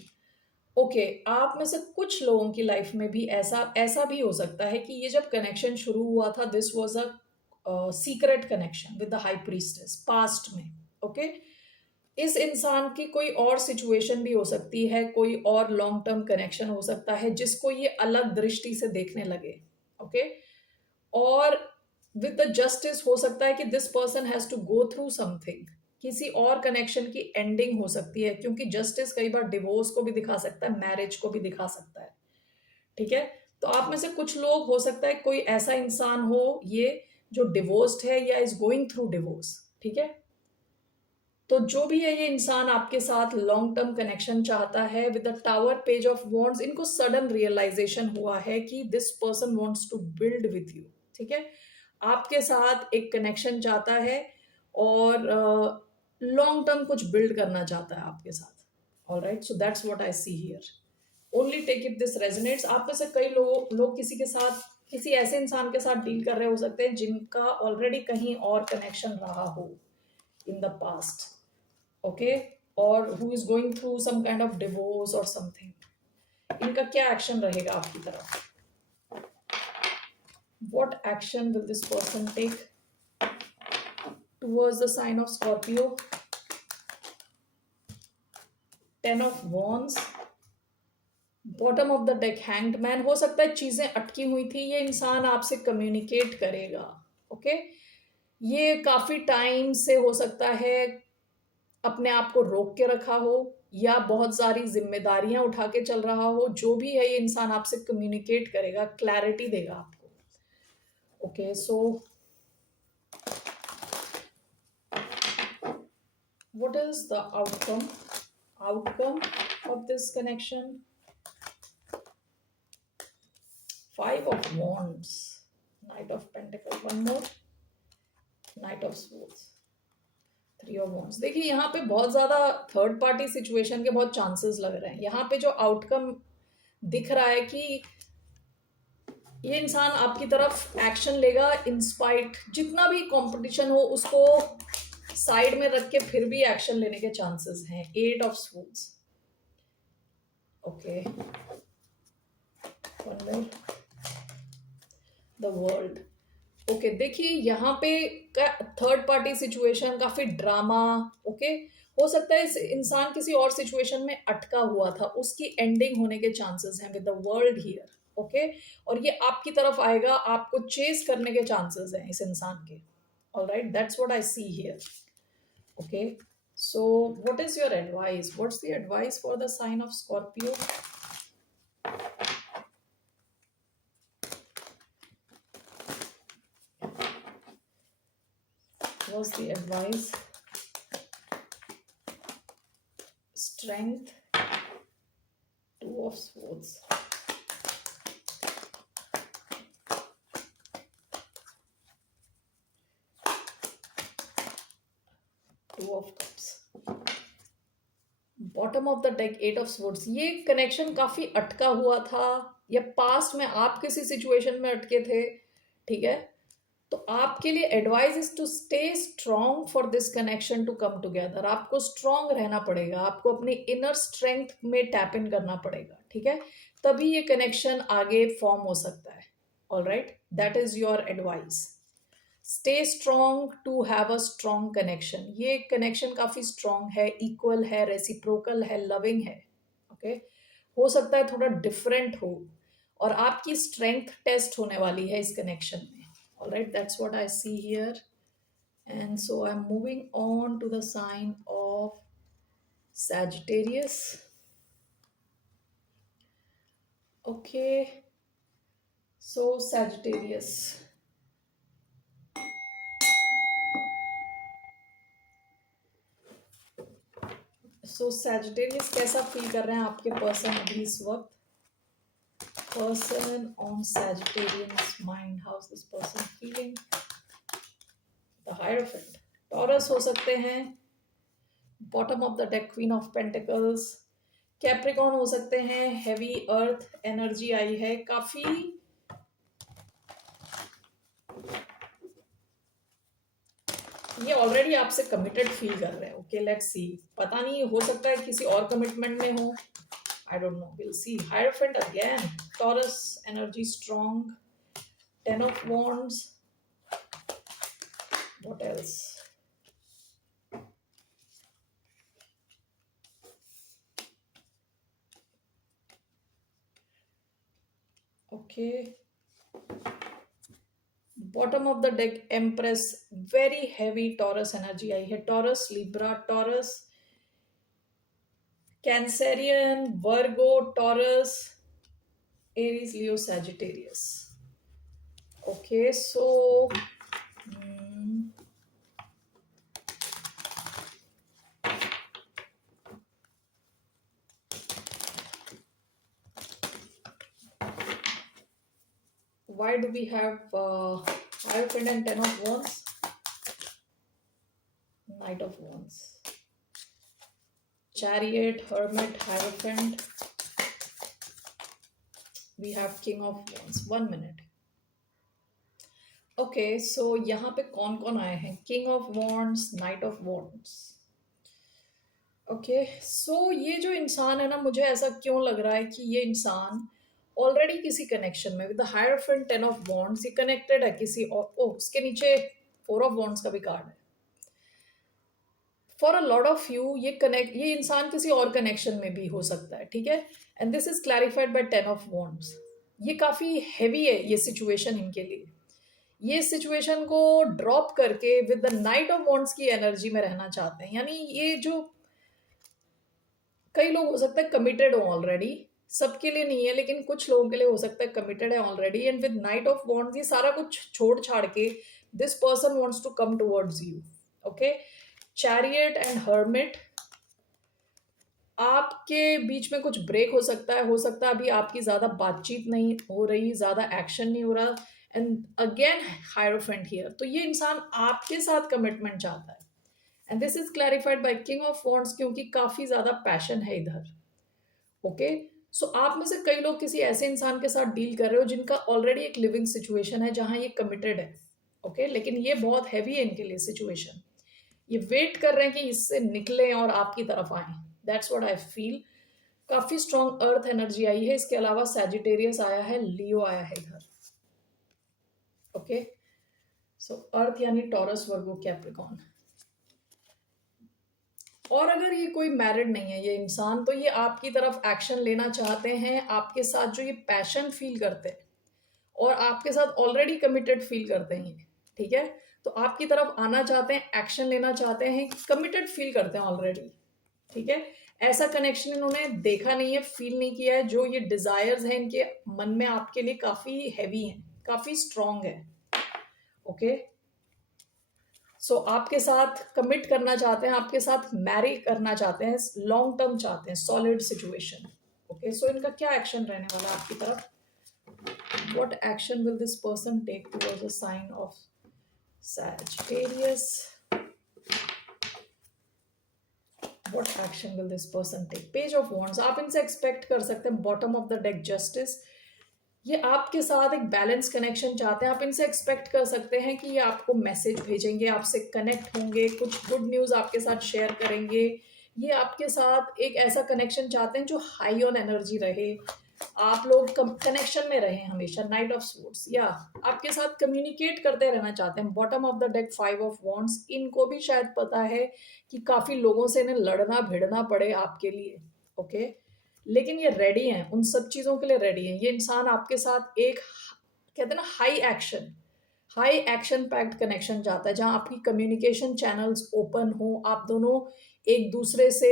Okay, आप में से कुछ लोगों की लाइफ में भी ऐसा भी हो सकता है कि ये जब कनेक्शन शुरू हुआ था, this was a secret connection with the high priestess past में. ओके, इस इंसान की कोई और सिचुएशन भी हो सकती है, कोई और लॉन्ग टर्म कनेक्शन हो सकता है जिसको ये अलग दृष्टि से देखने लगे. ओके, और विद द जस्टिस हो सकता है कि this person has to go through something. किसी और कनेक्शन की एंडिंग हो सकती है, क्योंकि जस्टिस कई बार डिवोर्स को भी दिखा सकता है, मैरिज को भी दिखा सकता है. ठीक है, तो आप में से कुछ लोग, हो सकता है कोई ऐसा इंसान हो ये जो डिवोर्स्ड है या इज गोइंग थ्रू डिवोर्स. ठीक है, तो जो भी है ये इंसान आपके साथ लॉन्ग टर्म कनेक्शन चाहता है. With the tower, page of wands, इनको सडन रियलाइजेशन हुआ है कि this person wants to build with you. ठीक है, आपके साथ एक कनेक्शन चाहता है और लॉन्ग टर्म कुछ बिल्ड करना चाहता है आपके साथ. Alright, so that's what I see here. Only take if this resonates. आप में से कई लोग किसी के साथ, किसी ऐसे इंसान के साथ डील कर रहे हो सकते हैं जिनका ऑलरेडी कहीं और कनेक्शन रहा हो in the past. Okay, or who is going through some kind of divorce or something. इनका क्या एक्शन रहेगा आपकी तरफ? What action will this person take towards the sign of Scorpio? 10 of Wands, bottom of the deck, Hanged Man. हो सकता है चीजें अटकी हुई थी, ये इंसान आपसे कम्युनिकेट करेगा. ओके, ये काफी टाइम से हो सकता है अपने आप को रोक के रखा हो या बहुत सारी जिम्मेदारियां उठा के चल रहा हो. जो भी है ये इंसान आपसे कम्युनिकेट करेगा, क्लैरिटी देगा आपको. Okay, so what is the outcome of this connection? 5 of wands, knight of pentacle, one more, night of swords, 3 of wands. देखिए यहाँ पे बहुत ज्यादा थर्ड पार्टी सिचुएशन के बहुत चांसेस लग रहे हैं. यहाँ पे जो आउटकम दिख रहा है कि ये इंसान आपकी तरफ एक्शन लेगा इंस्पाइट, जितना भी कंपटीशन हो उसको साइड में रख के फिर भी एक्शन लेने के चांसेस हैं. 8 of swords. Okay, one more, the world. Okay, देखिए यहाँ पे थर्ड पार्टी सिचुएशन, काफी ड्रामा. ओके, हो सकता है इस इंसान किसी और सिचुएशन में अटका हुआ था, उसकी एंडिंग होने के चांसेस हैं with the world here. Okay, और ये आपकी तरफ आएगा, आपको चेस करने के चांसेस हैं इस इंसान के. Alright, that's what I see here. Okay, so what is your advice? What's the advice for the sign of Scorpio? Was the advice? strength, two of swords, two of cups, bottom of the deck eight of swords. ये connection काफी अटका हुआ था, या past में आप किसी situation में अटके थे, ठीक है। तो आपके लिए advice is to stay strong for this connection to come together. आपको स्ट्रॉन्ग रहना पड़ेगा, आपको अपनी इनर स्ट्रेंथ में टैप इन करना पड़ेगा, ठीक है, तभी ये कनेक्शन आगे फॉर्म हो सकता है। All right, that is your advice. Stay strong to have a strong connection. ये कनेक्शन काफी स्ट्रॉन्ग है, इक्वल है, रेसिप्रोकल है, लविंग है, ओके। हो सकता है थोड़ा डिफरेंट हो, और आपकी स्ट्रेंथ टेस्ट होने वाली है इस कनेक्शन में। All right, that's what I see here. And so I'm moving on to the sign of Sagittarius. Okay, so Sagittarius. So Sagittarius कैसा फील कर रहे हैं आपके पर्सन अभी इस वक्त? Person on Sagittarius mind, how's this person feeling? The Hierophant. Taurus हो सकते हैं, bottom of the deck Queen of Pentacles. Capricorn हो सकते हैं, हैवी अर्थ एनर्जी आई है काफी। ये ऑलरेडी आपसे कमिटेड फील कर रहे हैं, ओके, लेट्स सी। पता नहीं, हो सकता है किसी और कमिटमेंट में हो, I don't know, will see. Hierophant again, Taurus energy strong, ten of wands, what else? Okay, bottom of the deck empress, very heavy Taurus energy आई है। Taurus, Libra, Taurus, Cancerian, Virgo, Taurus, Aries, Leo, Sagittarius. Okay, so why do we have Hierophant and Ten of Wands? Knight of Wands, Chariot, Hermit, Hierophant. We have King of Wands. 1 minute. Okay, so यहाँ पे कौन कौन आए हैं? King of Wands, Knight of Wands. Okay, so ये जो इंसान है ना, मुझे ऐसा क्यों लग रहा है कि ये इंसान ऑलरेडी किसी कनेक्शन में, with the hierophant, ten of wands, ये कनेक्टेड है किसी और। ओ, उसके नीचे फोर ऑफ वॉन्ड्स का भी कार्ड है। For a lot of you ये इंसान किसी और कनेक्शन में भी हो सकता है, ठीक है। And this is clarified by ten of wands. ये काफी हैवी है ये सिचुएशन इनके लिए। ये सिचुएशन को ड्रॉप करके with the night of wands की एनर्जी में रहना चाहते हैं। यानी ये जो कई लोग हो सकता है कमिटेड हो ऑलरेडी, सबके लिए नहीं है, लेकिन कुछ लोगों के लिए हो सकता है कमिटेड है already. And with knight of wands ये सारा कुछ छोड़ छाड़ के this person wants to come towards you, okay. Chariot and hermit, आपके बीच में कुछ ब्रेक हो सकता है अभी आपकी ज्यादा बातचीत नहीं हो रही, ज्यादा एक्शन नहीं हो रहा। एंड अगेन हायरोफेंट हियर, तो ये इंसान आपके साथ कमिटमेंट चाहता है। And this is clarified by king of wands, क्योंकि काफी ज्यादा पैशन है इधर, ओके। सो आप में से कई लोग किसी ऐसे इंसान के साथ डील कर रहे हो जिनका ऑलरेडी एक लिविंग सिचुएशन है जहां ये कमिटेड है, ओके, लेकिन ये बहुत हैवी है इनके लिए सिचुएशन। ये वेट कर रहे हैं कि इससे निकले और आपकी तरफ आए। That's what I feel. काफी स्ट्रॉन्ग अर्थ एनर्जी आई है। इसके अलावा सैजिटेरियस आया है, लियो आया है इधर, ओके। सो अर्थ यानी टॉरस, वर्गो, कैप्रिकॉर्न। और अगर ये कोई मैरिड नहीं है ये इंसान, तो ये आपकी तरफ एक्शन लेना चाहते हैं, आपके साथ जो ये पैशन फील करते हैं और आपके साथ ऑलरेडी कमिटेड फील करते हैं, ठीक है। तो आपकी तरफ आना चाहते हैं, एक्शन लेना चाहते हैं, कमिटेड फील करते हैं ऑलरेडी, ठीक है। ऐसा कनेक्शन इन्होंने देखा नहीं है, फील नहीं किया है। जो ये डिजायर्स हैं इनके मन में आपके लिए काफी हैवी हैं, काफी स्ट्रॉन्ग है, ओके। सो आपके साथ कमिट करना चाहते हैं, आपके साथ मैरी करना चाहते हैं, लॉन्ग टर्म चाहते हैं, सॉलिड सिचुएशन। ओके, सो इनका क्या एक्शन रहने वाला है आपकी तरफ? What action will this person take towards a sign of Sagittarius? What action will this person take? Page of Wands, आप इनसे एक्सपेक्ट कर सकते हैं bottom of the deck justice. ये आपके साथ एक बैलेंस कनेक्शन चाहते हैं, आप इनसे एक्सपेक्ट कर सकते हैं कि ये आपको मैसेज भेजेंगे, आपसे कनेक्ट होंगे, कुछ गुड न्यूज़ आपके साथ शेयर करेंगे। ये आपके साथ एक ऐसा कनेक्शन चाहते हैं जो हाई ऑन एनर्जी रहे, आप लोग कनेक्शन में रहें हमेशा। नाइट ऑफ स्वॉर्ड्स, या आपके साथ कम्युनिकेट करते रहना चाहते हैं। Bottom of the deck 5 of wands, इनको भी शायद पता है कि काफ़ी लोगों से इन्हें लड़ना भिड़ना पड़े आपके लिए। ओके, लेकिन ये रेडी हैं, उन सब चीज़ों के लिए रेडी हैं। ये इंसान आपके साथ एक, कहते हैं ना, हाई एक्शन पैक्ड कनेक्शन चाहता है, जहाँ आपकी कम्युनिकेशन चैनल्स ओपन हो, आप दोनों एक दूसरे से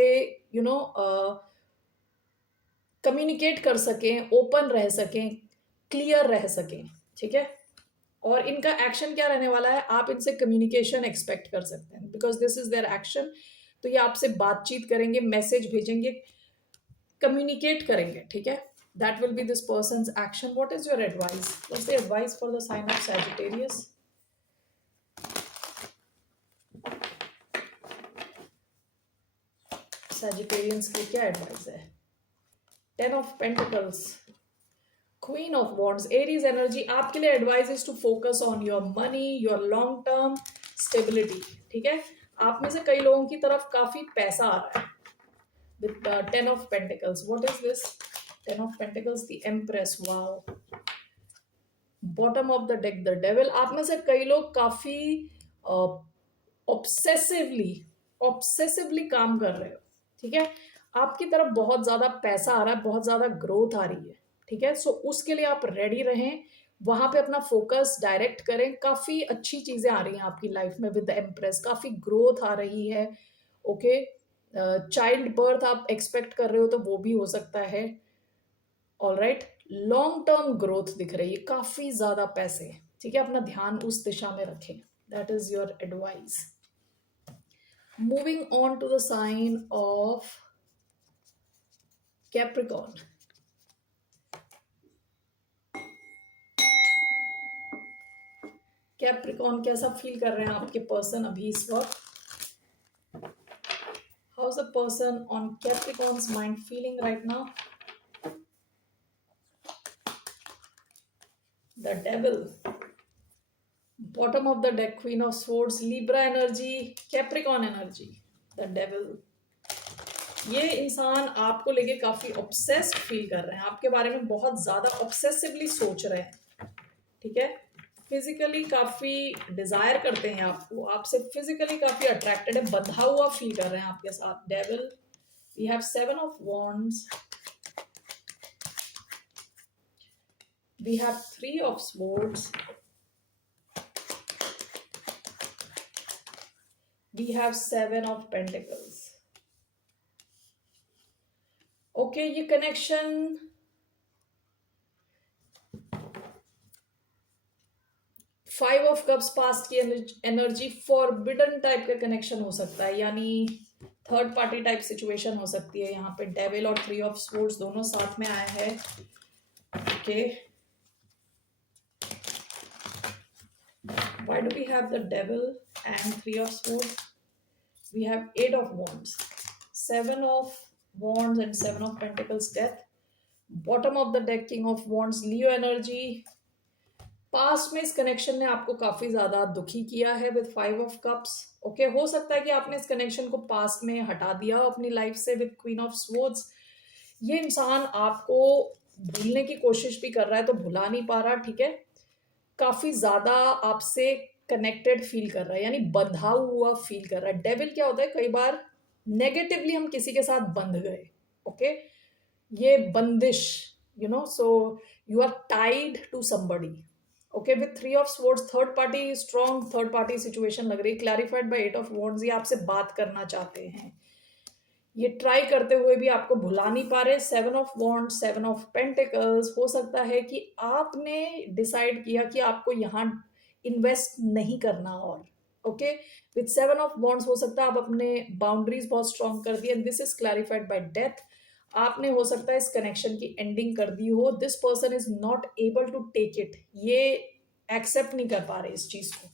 कम्युनिकेट कर सकें, ओपन रह सकें, क्लियर रह सकें। ठीक है, और इनका एक्शन क्या रहने वाला है? आप इनसे कम्युनिकेशन एक्सपेक्ट कर सकते हैं, because this is their action. तो ये आपसे बातचीत करेंगे, मैसेज भेजेंगे, कम्युनिकेट करेंगे। ठीक है, that will be this person's action. What is your advice? What's the advice for the sign of Sagittarius? Sagittarians के क्या एडवाइस है? 10 of pentacles, queen of wands, Aries energy. आपके लिए advice is to focus on your money, your long term stability. ठीक है, आप में से कई लोगों की तरफ काफी पैसा आ रहा है with 10 of pentacles. What is this? 10 of pentacles, the empress. Wow, bottom of the deck the devil. आप में से कई लोग काफी ऑब्सेसिवली काम कर रहे हो। ठीक है, आपकी तरफ बहुत ज्यादा पैसा आ रहा है, बहुत ज्यादा ग्रोथ आ रही है। ठीक है, सो उसके लिए आप रेडी रहें, वहां पे अपना फोकस डायरेक्ट करें। काफी अच्छी चीजें आ रही हैं आपकी लाइफ में विद द एम्प्रेस, काफी ग्रोथ आ रही है। ओके, चाइल्ड बर्थ आप एक्सपेक्ट कर रहे हो तो वो भी हो सकता है। ऑलराइट, लॉन्ग टर्म ग्रोथ दिख रही है, काफी ज्यादा पैसे। ठीक है, अपना ध्यान उस दिशा में रखें। That is your advice. Moving on to the sign of Capricorn. Capricorn कैसा फील कर रहे हैं आपके पर्सन अभी इस वक्त? How is the person on Capricorn's mind feeling right now? The devil, bottom of the deck queen of swords, Libra energy, Capricorn energy, the devil. ये इंसान आपको लेके काफी ऑब्सेस्ड फील कर रहे हैं, आपके बारे में बहुत ज्यादा ऑब्सेसिवली सोच रहे हैं। ठीक है, फिजिकली काफी डिजायर करते हैं आपको, आपसे फिजिकली काफी अट्रैक्टेड है, बंधा हुआ फील कर रहे हैं आपके साथ। Devil, we have 7 of wands, we have 3 of swords, we have 7 of pentacles. Okay, ये connection five of cups past की एनर्जी, फॉरबिडन टाइप का कनेक्शन हो सकता है, यानी थर्ड पार्टी टाइप सिचुएशन हो सकती है। यहाँ पे डेविल और 3 ऑफ स्वॉर्ड्स दोनों साथ में आया है। Okay, why do we have the devil and 3 of swords? We have 8 of wands, 7 of wands and 7 of pentacles, death. Bottom of the deck king of wands, Leo energy. Past में इस connection ने आपको काफी ज्यादा दुखी किया है with 5 of cups. Okay, हो सकता है कि आपने इस कनेक्शन को पास्ट में हटा दिया हो अपनी लाइफ से विद क्वीन ऑफ स्वॉर्ड्स। ये इंसान आपको भूलने की कोशिश भी कर रहा है तो भुला नहीं पा रहा। ठीक है, काफी ज्यादा आपसे कनेक्टेड फील कर रहा है, यानी बंधा हुआ फील कर रहा है। डेविल क्या होता है, कई बार नेगेटिवली हम किसी के साथ बंध गए। ओके, ये बंदिश, so you are tied to somebody. Okay, with 3 of swords, third party, strong third party situation लग रही है, क्लैरिफाइड बाय 8 ऑफ वॉन्ड्स। ये आपसे बात करना चाहते हैं, ये ट्राई करते हुए भी आपको भुला नहीं पा रहे। 7 ऑफ वॉन्ड्स, 7 ऑफ पेंटिकल्स। हो सकता है कि आपने डिसाइड किया कि आपको यहाँ इन्वेस्ट नहीं करना और, ओके, विद 7 ऑफ वॉन्ड्स हो सकता है आप अपने बाउंड्रीज बहुत स्ट्रॉन्ग कर दिए, and this is clarified bye death. आपने हो सकता है इस कनेक्शन की एंडिंग कर दी हो, this person is not able to take it, ये एक्सेप्ट नहीं कर पा रहे इस चीज को।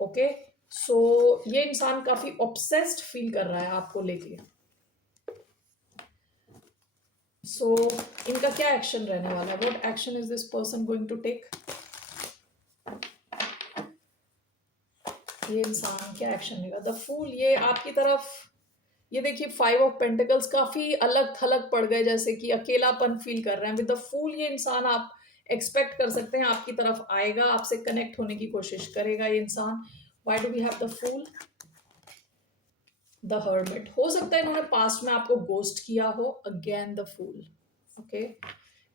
ओके, सो ये इंसान काफी ऑब्सेस्ड फील कर रहा है आपको लेके। सो इनका क्या एक्शन रहने वाला है, what action is this person going to take? ये इंसान क्या एक्शन लेगा? द फूल, ये आपकी तरफ, ये देखिए 5 ऑफ पेंटिकल्स काफी अलग थलग पड़ गए, जैसे कि अकेलापन फील कर रहे हैं। विद द फूल ये इंसान आप एक्सपेक्ट कर सकते हैं आपकी तरफ आएगा, आपसे कनेक्ट होने की कोशिश करेगा ये इंसान। Why do we have the fool? The hermit, हो सकता है इन्होंने पास्ट में आपको गोस्ट किया हो। अगेन द फूल, ओके,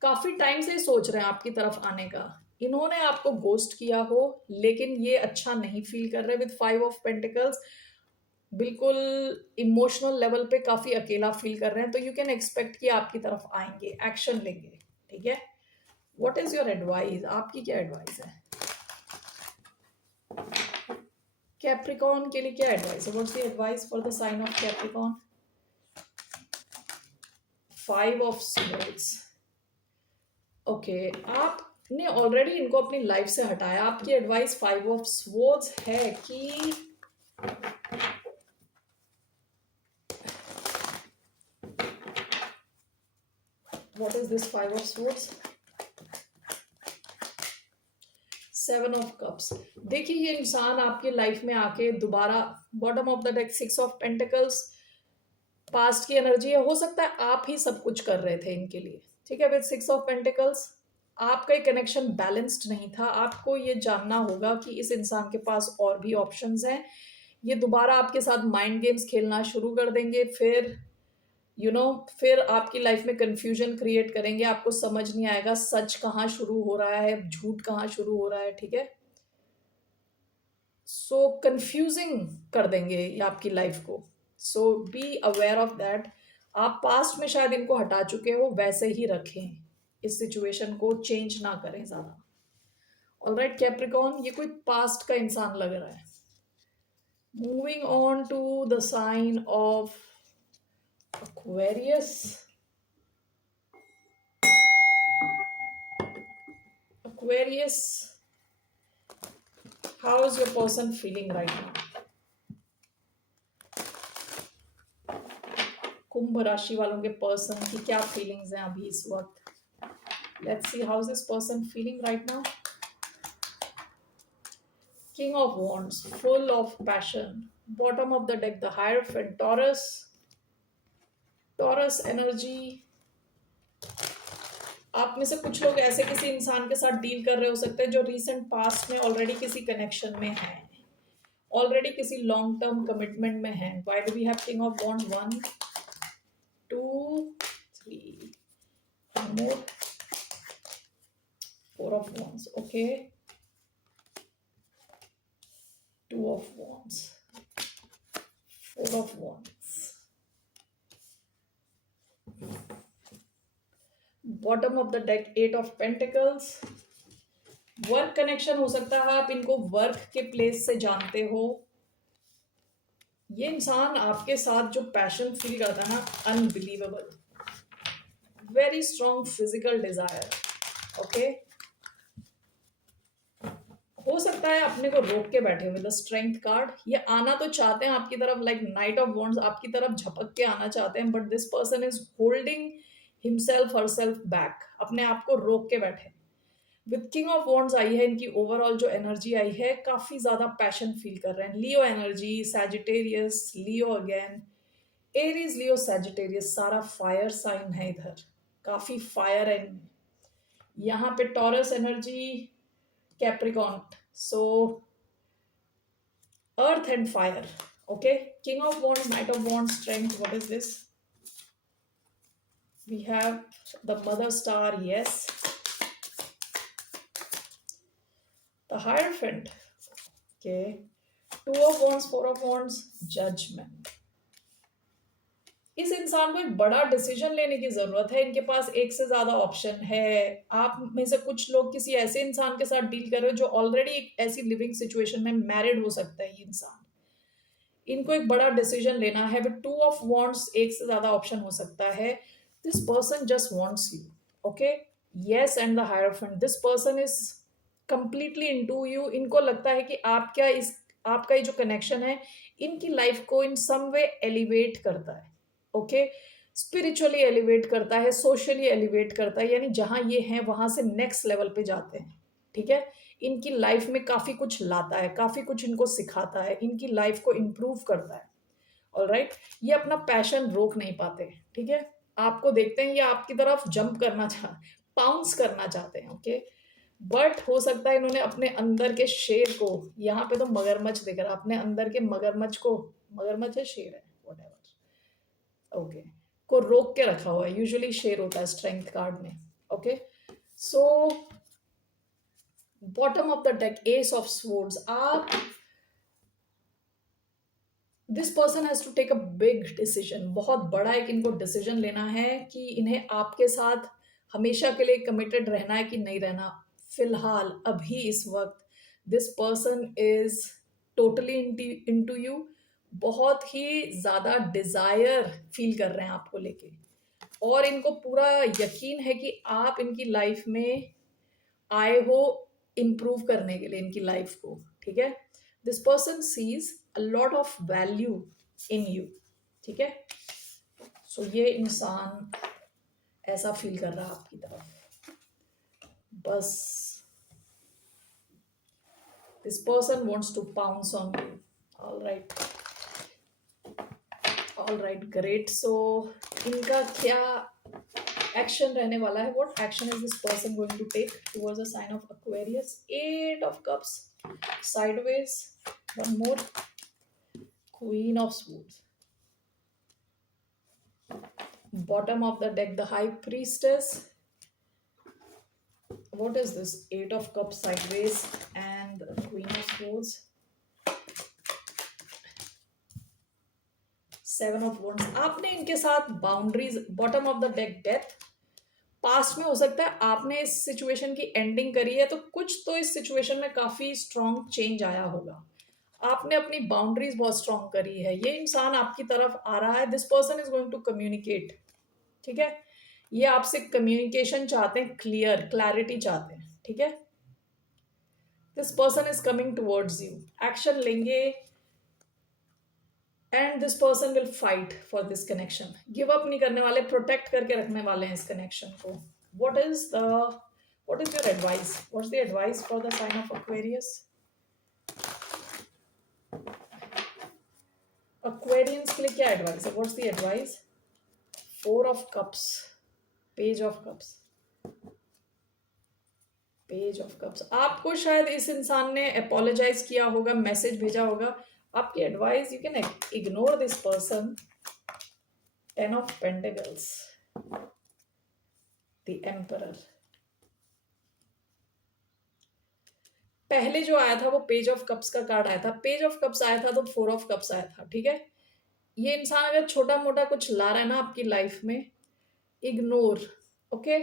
काफी टाइम से सोच रहे हैं आपकी तरफ आने का, इन्होंने आपको गोस्ट किया हो, लेकिन ये अच्छा नहीं फील कर रहे। विद 5 ऑफ पेंटिकल्स बिल्कुल इमोशनल लेवल पे काफी अकेला फील कर रहे हैं, तो यू कैन एक्सपेक्ट कि आपकी तरफ आएंगे, एक्शन लेंगे। ठीक है, व्हाट इज योर एडवाइस? आपकी क्या एडवाइस है कैप्रिकॉन के लिए? क्या एडवाइस है? What's the advice for the sign of Capricorn? 5 of swords, okay, आपने ऑलरेडी इनको अपनी लाइफ से हटाया। आपकी एडवाइस 5 ऑफ स्वर्ड्स है कि what is this 5 of swords? 7 of cups, देखिए ये इंसान आपकी लाइफ में आके दोबारा, bottom of the deck 6 of pentacles, past की एनर्जी है, हो सकता है आप ही सब कुछ कर रहे थे इनके लिए। ठीक है, विद 6 ऑफ पेंटिकल्स आपका ये कनेक्शन बैलेंस्ड नहीं था। आपको ये जानना होगा कि इस इंसान के पास और भी ऑप्शंस हैं, ये दोबारा आपके साथ माइंड गेम्स खेलना शुरू कर देंगे, फिर फिर आपकी लाइफ में कंफ्यूजन क्रिएट करेंगे, आपको समझ नहीं आएगा सच कहाँ शुरू हो रहा है, झूठ कहाँ शुरू हो रहा है। ठीक है, सो कंफ्यूजिंग कर देंगे ये आपकी लाइफ को, सो बी अवेयर ऑफ दैट। आप पास्ट में शायद इनको हटा चुके हो, वैसे ही रखें, इस सिचुएशन को चेंज ना करें ज्यादा। ऑलराइट कैप्रिकॉन, ये कोई पास्ट का इंसान लग रहा है। Moving on to the sign of Aquarius. Aquarius, how is your person feeling right now? कुंभ राशि वालों के पर्सन की क्या फीलिंग्स हैं अभी इस वक्त? Let's see how is this person feeling right now. King of Wands, full of passion. Bottom of the deck, the Hierophant, Taurus. Taurus energy, आप में से कुछ लोग ऐसे किसी इंसान के साथ डील कर रहे हो सकते हैं जो रीसेंट पास्ट में ऑलरेडी किसी कनेक्शन में है, ऑलरेडी किसी लॉन्ग टर्म कमिटमेंट में है। Why do we have king of wand? 1 2 3 more, 4 of wands, okay, 2 of wands, 4 of wands, bottom of the deck 8 of pentacles. Work connection हो सकता है, आप इनको वर्क के प्लेस से जानते हो। ये इंसान आपके साथ जो पैशन फील करता है ना, unbelievable, very strong physical desire. Okay, हो सकता है अपने को रोक के बैठे हुए, द स्ट्रेंथ कार्ड, ये आना तो चाहते हैं आपकी तरफ, लाइक नाइट ऑफ वॉन्ड्स आपकी तरफ झपक के आना चाहते हैं, but this person is holding himself herself back, अपने आप को रोक के बैठे। विद किंग ऑफ वॉन्ड्स आई है, इनकी ओवरऑल जो एनर्जी आई है, काफी ज्यादा पैशन फील कर रहे हैं। Leo energy, Sagittarius, Leo again, Aries, Leo, Sagittarius, सारा फायर साइन है इधर, काफी फायर है इनमें। यहाँ पे Taurus energy, Capricorn, so earth and fire. Okay, king of wands, knight of wands, strength, what is this? We have the mother star, yes, the Hierophant, okay, 2 of Wands, 4 of Wands, Judgment. इस इंसान को एक बड़ा decision लेने की जरूरत है, इनके पास एक से ज्यादा ऑप्शन है। आप में से कुछ लोग किसी ऐसे इंसान के साथ डील कर रहे हो जो ऑलरेडी एक ऐसी लिविंग सिचुएशन में मैरिड हो सकता है ये इंसान। इनको एक बड़ा डिसीजन लेना है, विद टू ऑफ वॉन्ट्स एक से ज्यादा ऑप्शन हो सकता है। This person just wants you, okay. Yes, and the hierophant, this person is completely into you. इनको लगता है कि आप क्या इस आपका ये जो कनेक्शन है इनकी लाइफ को इन सम वे एलिवेट करता है, ओके। स्पिरिचुअली एलिवेट करता है, सोशली एलिवेट करता है, यानी जहां ये हैं वहां से नेक्स्ट लेवल पे जाते हैं, ठीक है। इनकी लाइफ में काफी कुछ लाता है, काफी कुछ इनको सिखाता है, इनकी लाइफ को इम्प्रूव करता है। ऑलराइट, ये अपना पैशन रोक नहीं पाते, ठीक है। आपको देखते हैं ये आपकी तरफ जंप करना पाउंस करना चाहते हैं, ओके। बट हो सकता है इन्होंने अपने अंदर के शेर को, यहाँ पे तो मगरमच्छ दिख रहा, अपने अंदर के मगरमच्छ को, मगरमच्छ है शेर है व्हाटएवर, ओके, को रोक के रखा हुआ है। यूजुअली शेर होता है स्ट्रेंथ कार्ड में, okay. So bottom of the deck, ace of swords. आप, this person has to take a big decision, बहुत बड़ा एक इनको डिसीजन लेना है कि इन्हें आपके साथ हमेशा के लिए कमिटेड रहना है कि नहीं रहना। फिलहाल अभी इस वक्त this person is totally into you, बहुत ही ज्यादा डिजायर फील कर रहे हैं आपको लेके, और इनको पूरा यकीन है कि आप इनकी लाइफ में आए हो इम्प्रूव करने के लिए इनकी लाइफ को, ठीक है। This person sees a lot of value in you, ठीक है। सो ये इंसान ऐसा फील कर रहा है आपकी तरफ, बस this person wants to pounce on you. All right, great. So इनका क्या एक्शन रहने वाला है? What action is this person going to take towards the sign of Aquarius? 8 of cups sideways, one more, queen of swords, bottom of the deck, the high priestess. What is this? 8 of cups sideways and queen of swords, 7 of wands. आपने इनके साथ boundaries, bottom of the deck death, past में हो सकता है आपने इस situation की एंडिंग करी है, तो कुछ तो इस सिचुएशन में काफी स्ट्रॉन्ग चेंज आया होगा। आपने अपनी बाउंड्रीज बहुत स्ट्रॉन्ग करी है, ये इंसान आपकी तरफ आ रहा है। This person is going to communicate, ठीक है। ये आपसे कम्युनिकेशन चाहते हैं, क्लियर क्लैरिटी चाहते हैं, ठीक है। This person is coming towards you, action लेंगे, and this person will fight for this connection. Give up नहीं करने वाले, प्रोटेक्ट करके रखने वाले हैं इस कनेक्शन को। What is your advice? What's the advice for the sign of Aquarius? Aquarians के लिए क्या एडवाइस है? What's the advice? 4 of cups, page of cups, page of cups. आपको शायद इस इंसान ने अपोलोजाइज किया होगा, मैसेज भेजा होगा। आपकी advice, you can ignore this person. 10 of pentacles, the emperor. पहले जो आया था वो पेज ऑफ कप्स का कार्ड आया था, पेज ऑफ कप्स आया था तो 4 ऑफ कप्स आया था, ठीक है। ये इंसान अगर छोटा मोटा कुछ ला रहा है ना आपकी लाइफ में, इग्नोर, ओके।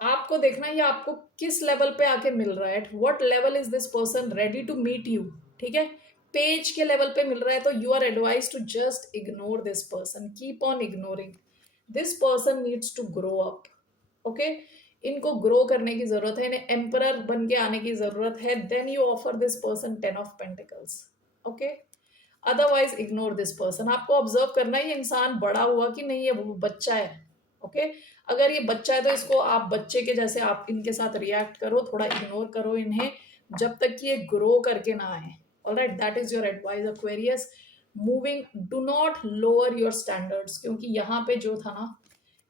आपको देखना है ये आपको किस लेवल पे आके मिल रहा है, at what level is this person ready to meet you, ठीक है। पेज के लेवल पे मिल रहा है तो you are advise to just ignore this person, keep on ignoring. This person needs to grow up, okay. इनको ग्रो करने की जरूरत है, इन्हें एम्परर बन के आने की जरूरत है। Then you offer this person 10 of pentacles, okay. Otherwise ignore this person. आपको ऑब्जर्व करना है ये इंसान बड़ा हुआ कि नहीं, ये बच्चा है, ओके। अगर ये बच्चा है तो इसको आप बच्चे के जैसे आप इनके साथ रिएक्ट करो, थोड़ा इग्नोर करो इन्हें जब तक कि ये ग्रो करके ना आए। Alright, that is your advice Aquarius. Moving, do not lower your standards, क्योंकि यहाँ पे जो था ना,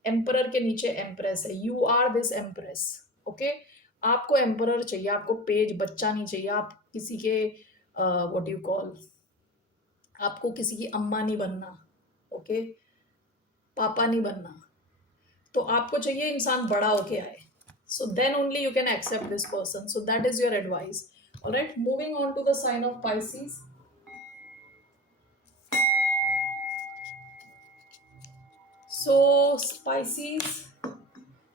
एम्परर के नीचे एम्प्रेस है, you are this empress, okay. आपको एम्परर चाहिए, आपको पेज बच्चा नहीं चाहिए। आप किसी के व्हाट यू कॉल, आपको किसी की अम्मा नहीं बनना, ओके, पापा नहीं बनना। तो आपको चाहिए इंसान बड़ा होके आए, so then only you can accept this person. So that is your advice. Alright, moving on to the sign of Pisces. So Pisces,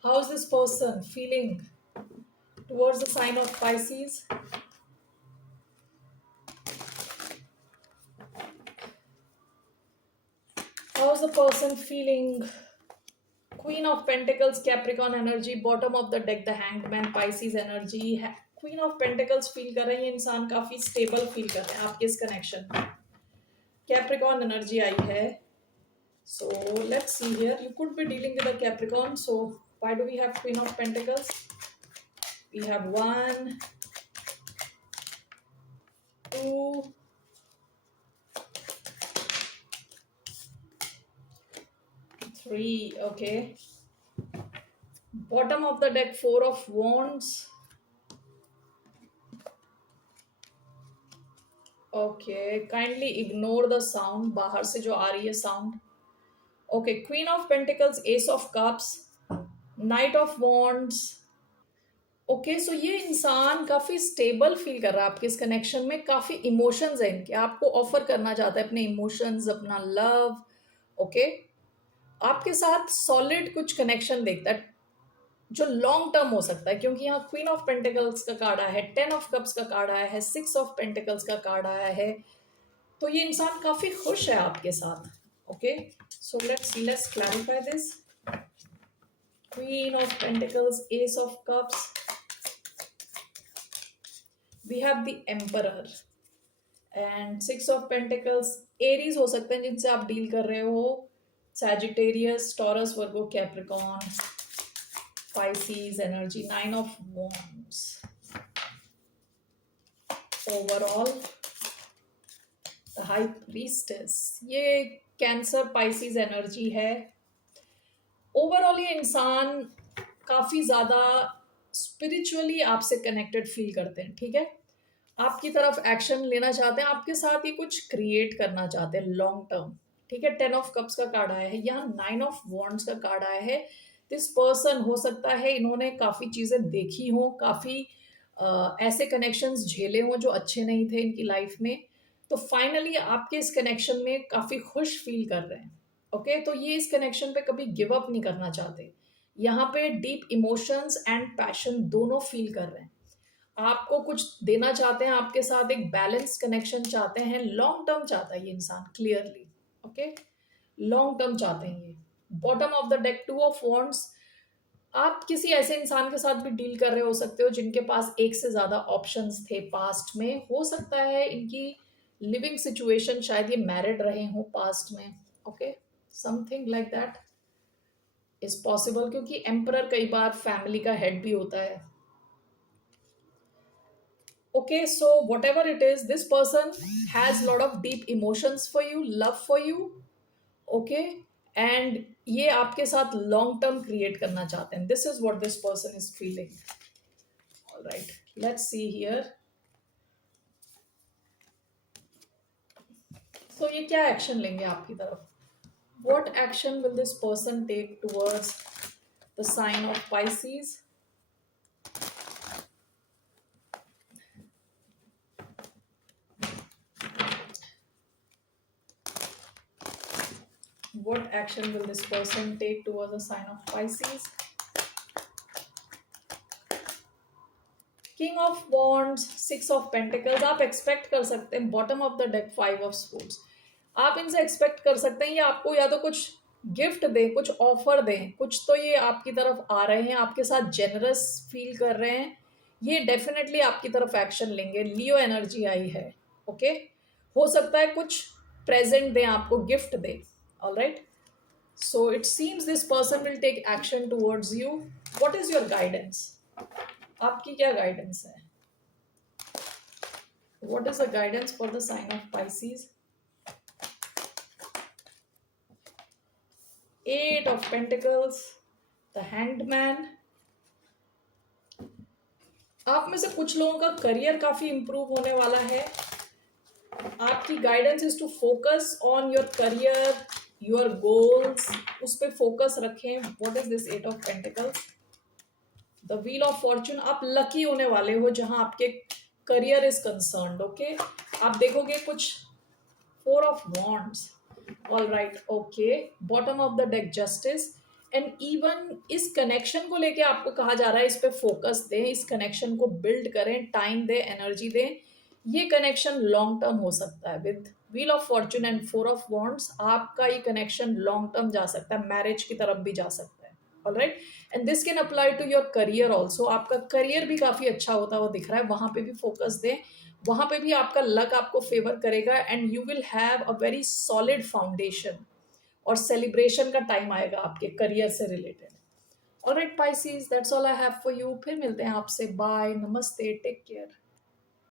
how is this person feeling towards the sign of Pisces? How is the person feeling? Queen of Pentacles, Capricorn energy, bottom of the deck, the Hanged Man, Pisces energy. Queen of Pentacles feel कर रहे हैं, इंसान काफी stable feel कर रहे हैं आपके इस कनेक्शन में. Capricorn energy आई है. So let's see here. You could be dealing with a Capricorn. So why do we have Queen of Pentacles? We have 1, 2, 3. Okay. Bottom of the deck, 4 of Wands. Okay, kindly ignore the sound. बाहर से जो आ रही है sound. Okay, Queen of Pentacles, Ace of Cups, Knight of Wands. Okay so ये इंसान काफी stable feel कर रहा है आपके इस कनेक्शन में. काफी इमोशंस है इनके, आपको ऑफर करना चाहता है अपने इमोशंस, अपना लव. ओके, आपके साथ सॉलिड कुछ कनेक्शन देखता है जो लॉन्ग टर्म हो सकता है, क्योंकि यहाँ क्वीन ऑफ पेंटिकल्स का कार्ड आया है, 10 ऑफ कप्स का कार्ड आया है, 6 ऑफ पेंटिकल्स का कार्ड आया है. तो ये इंसान काफी खुश है आपके साथ. Okay, so let's clarify this. Queen of pentacles, S of cups, we have the emperor and 6 of pentacles. Aries हो सकते हैं जिनसे आप डील कर रहे हो, Sagittarius, taurus, Virgo, Capricorn, Pisces energy. 9 of wands. Overall the high priestess, ये cancer Pisces energy है. ओवरऑल ये इंसान काफी ज्यादा स्पिरिचुअली आपसे कनेक्टेड फील करते हैं. ठीक है, आपकी तरफ एक्शन लेना चाहते हैं, आपके साथ ये कुछ क्रिएट करना चाहते हैं लॉन्ग टर्म. ठीक है, 10 ऑफ कप्स का कार्ड आया है, यहाँ 9 ऑफ वॉन्ड्स का कार्ड आया है. दिस पर्सन, हो सकता है इन्होंने काफ़ी चीज़ें देखी हो, काफ़ी ऐसे कनेक्शंस झेले हों जो अच्छे नहीं थे इनकी लाइफ में. तो फाइनली आपके इस कनेक्शन में काफ़ी खुश फील कर रहे हैं. ओके, तो ये इस कनेक्शन पे कभी गिव अप नहीं करना चाहते. यहाँ पे डीप इमोशंस एंड पैशन दोनों फील कर रहे हैं. आपको कुछ देना चाहते हैं, आपके साथ एक बैलेंस कनेक्शन चाहते हैं, लॉन्ग टर्म चाहता है ये इंसान क्लियरली. ओके, लॉन्ग टर्म चाहते हैं ये. Bottom of the deck, 2 of wands. आप किसी ऐसे इंसान के साथ भी डील कर रहे हो सकते हो जिनके पास एक से ज्यादा ऑप्शंस थे पास्ट में. हो सकता है इनकी लिविंग सिचुएशन, शायद ये मैरिड रहे हो पास्ट में. Okay, something like that is possible, क्योंकि एम्परर कई बार फैमिली का हेड भी होता है. Okay, so whatever it is, this person has a lot of deep emotions for you, love for you. Okay, and ये आपके साथ long term create करना चाहते हैं. This is what this person is feeling. All right, let's see here. So ये क्या action लेंगे आपकी तरफ? What action will this person take towards the sign of Pisces? What action will this person take towards the sign of Pisces? King of Wands, 6 of Pentacles. आप expect कर सकते हैं bottom of the deck, 5 of sports. आप इनसे expect कर सकते हैं ये आपको या तो कुछ गिफ्ट दें, कुछ ऑफर दें, कुछ तो ये आपकी तरफ आ रहे हैं, आपके साथ जेनरस फील कर रहे हैं. ये डेफिनेटली आपकी तरफ एक्शन लेंगे. लियो एनर्जी आई है. ओके, हो सकता है कुछ प्रेजेंट दें आपको, गिफ्ट दें. All right, so it seems this person will take action towards you. What is your guidance? आपकी क्या guidance है? What is the guidance for the sign of Pisces? 8 of Pentacles, the Hanged Man. आप में से कुछ लोगों का career काफी इंप्रूव होने वाला है. आपकी guidance is to focus on your career, your goals, उस पर फोकस रखें. What is this 8 of pentacles? The wheel of fortune. आप लकी होने वाले हो जहां आपके करियर इज कंसर्न्ड. ओके, आप देखोगे कुछ 4 of wands. All right, okay. Bottom of the deck justice. And even इस कनेक्शन को लेके आपको कहा जा रहा है इस पे फोकस दें, इस कनेक्शन को बिल्ड करें, टाइम दें, एनर्जी दें। ये कनेक्शन लॉन्ग टर्म हो सकता है। With wheel of Fortune and four of wands आपका ये कनेक्शन लॉन्ग टर्म जा सकता है, मैरिज की तरफ भी जा सकता है। All right, and this can apply to your career also. आपका करियर भी काफी अच्छा होता हुआ दिख रहा है, वहां पे भी फोकस दें। वहां पे भी आपका लक आपको फेवर करेगा and you will have a very solid foundation. और सेलिब्रेशन का टाइम आएगा आपके करियर से related. Alright Pisces, that's all I have for you. फिर मिलते हैं आपसे। बाय, नमस्ते, टेक केयर।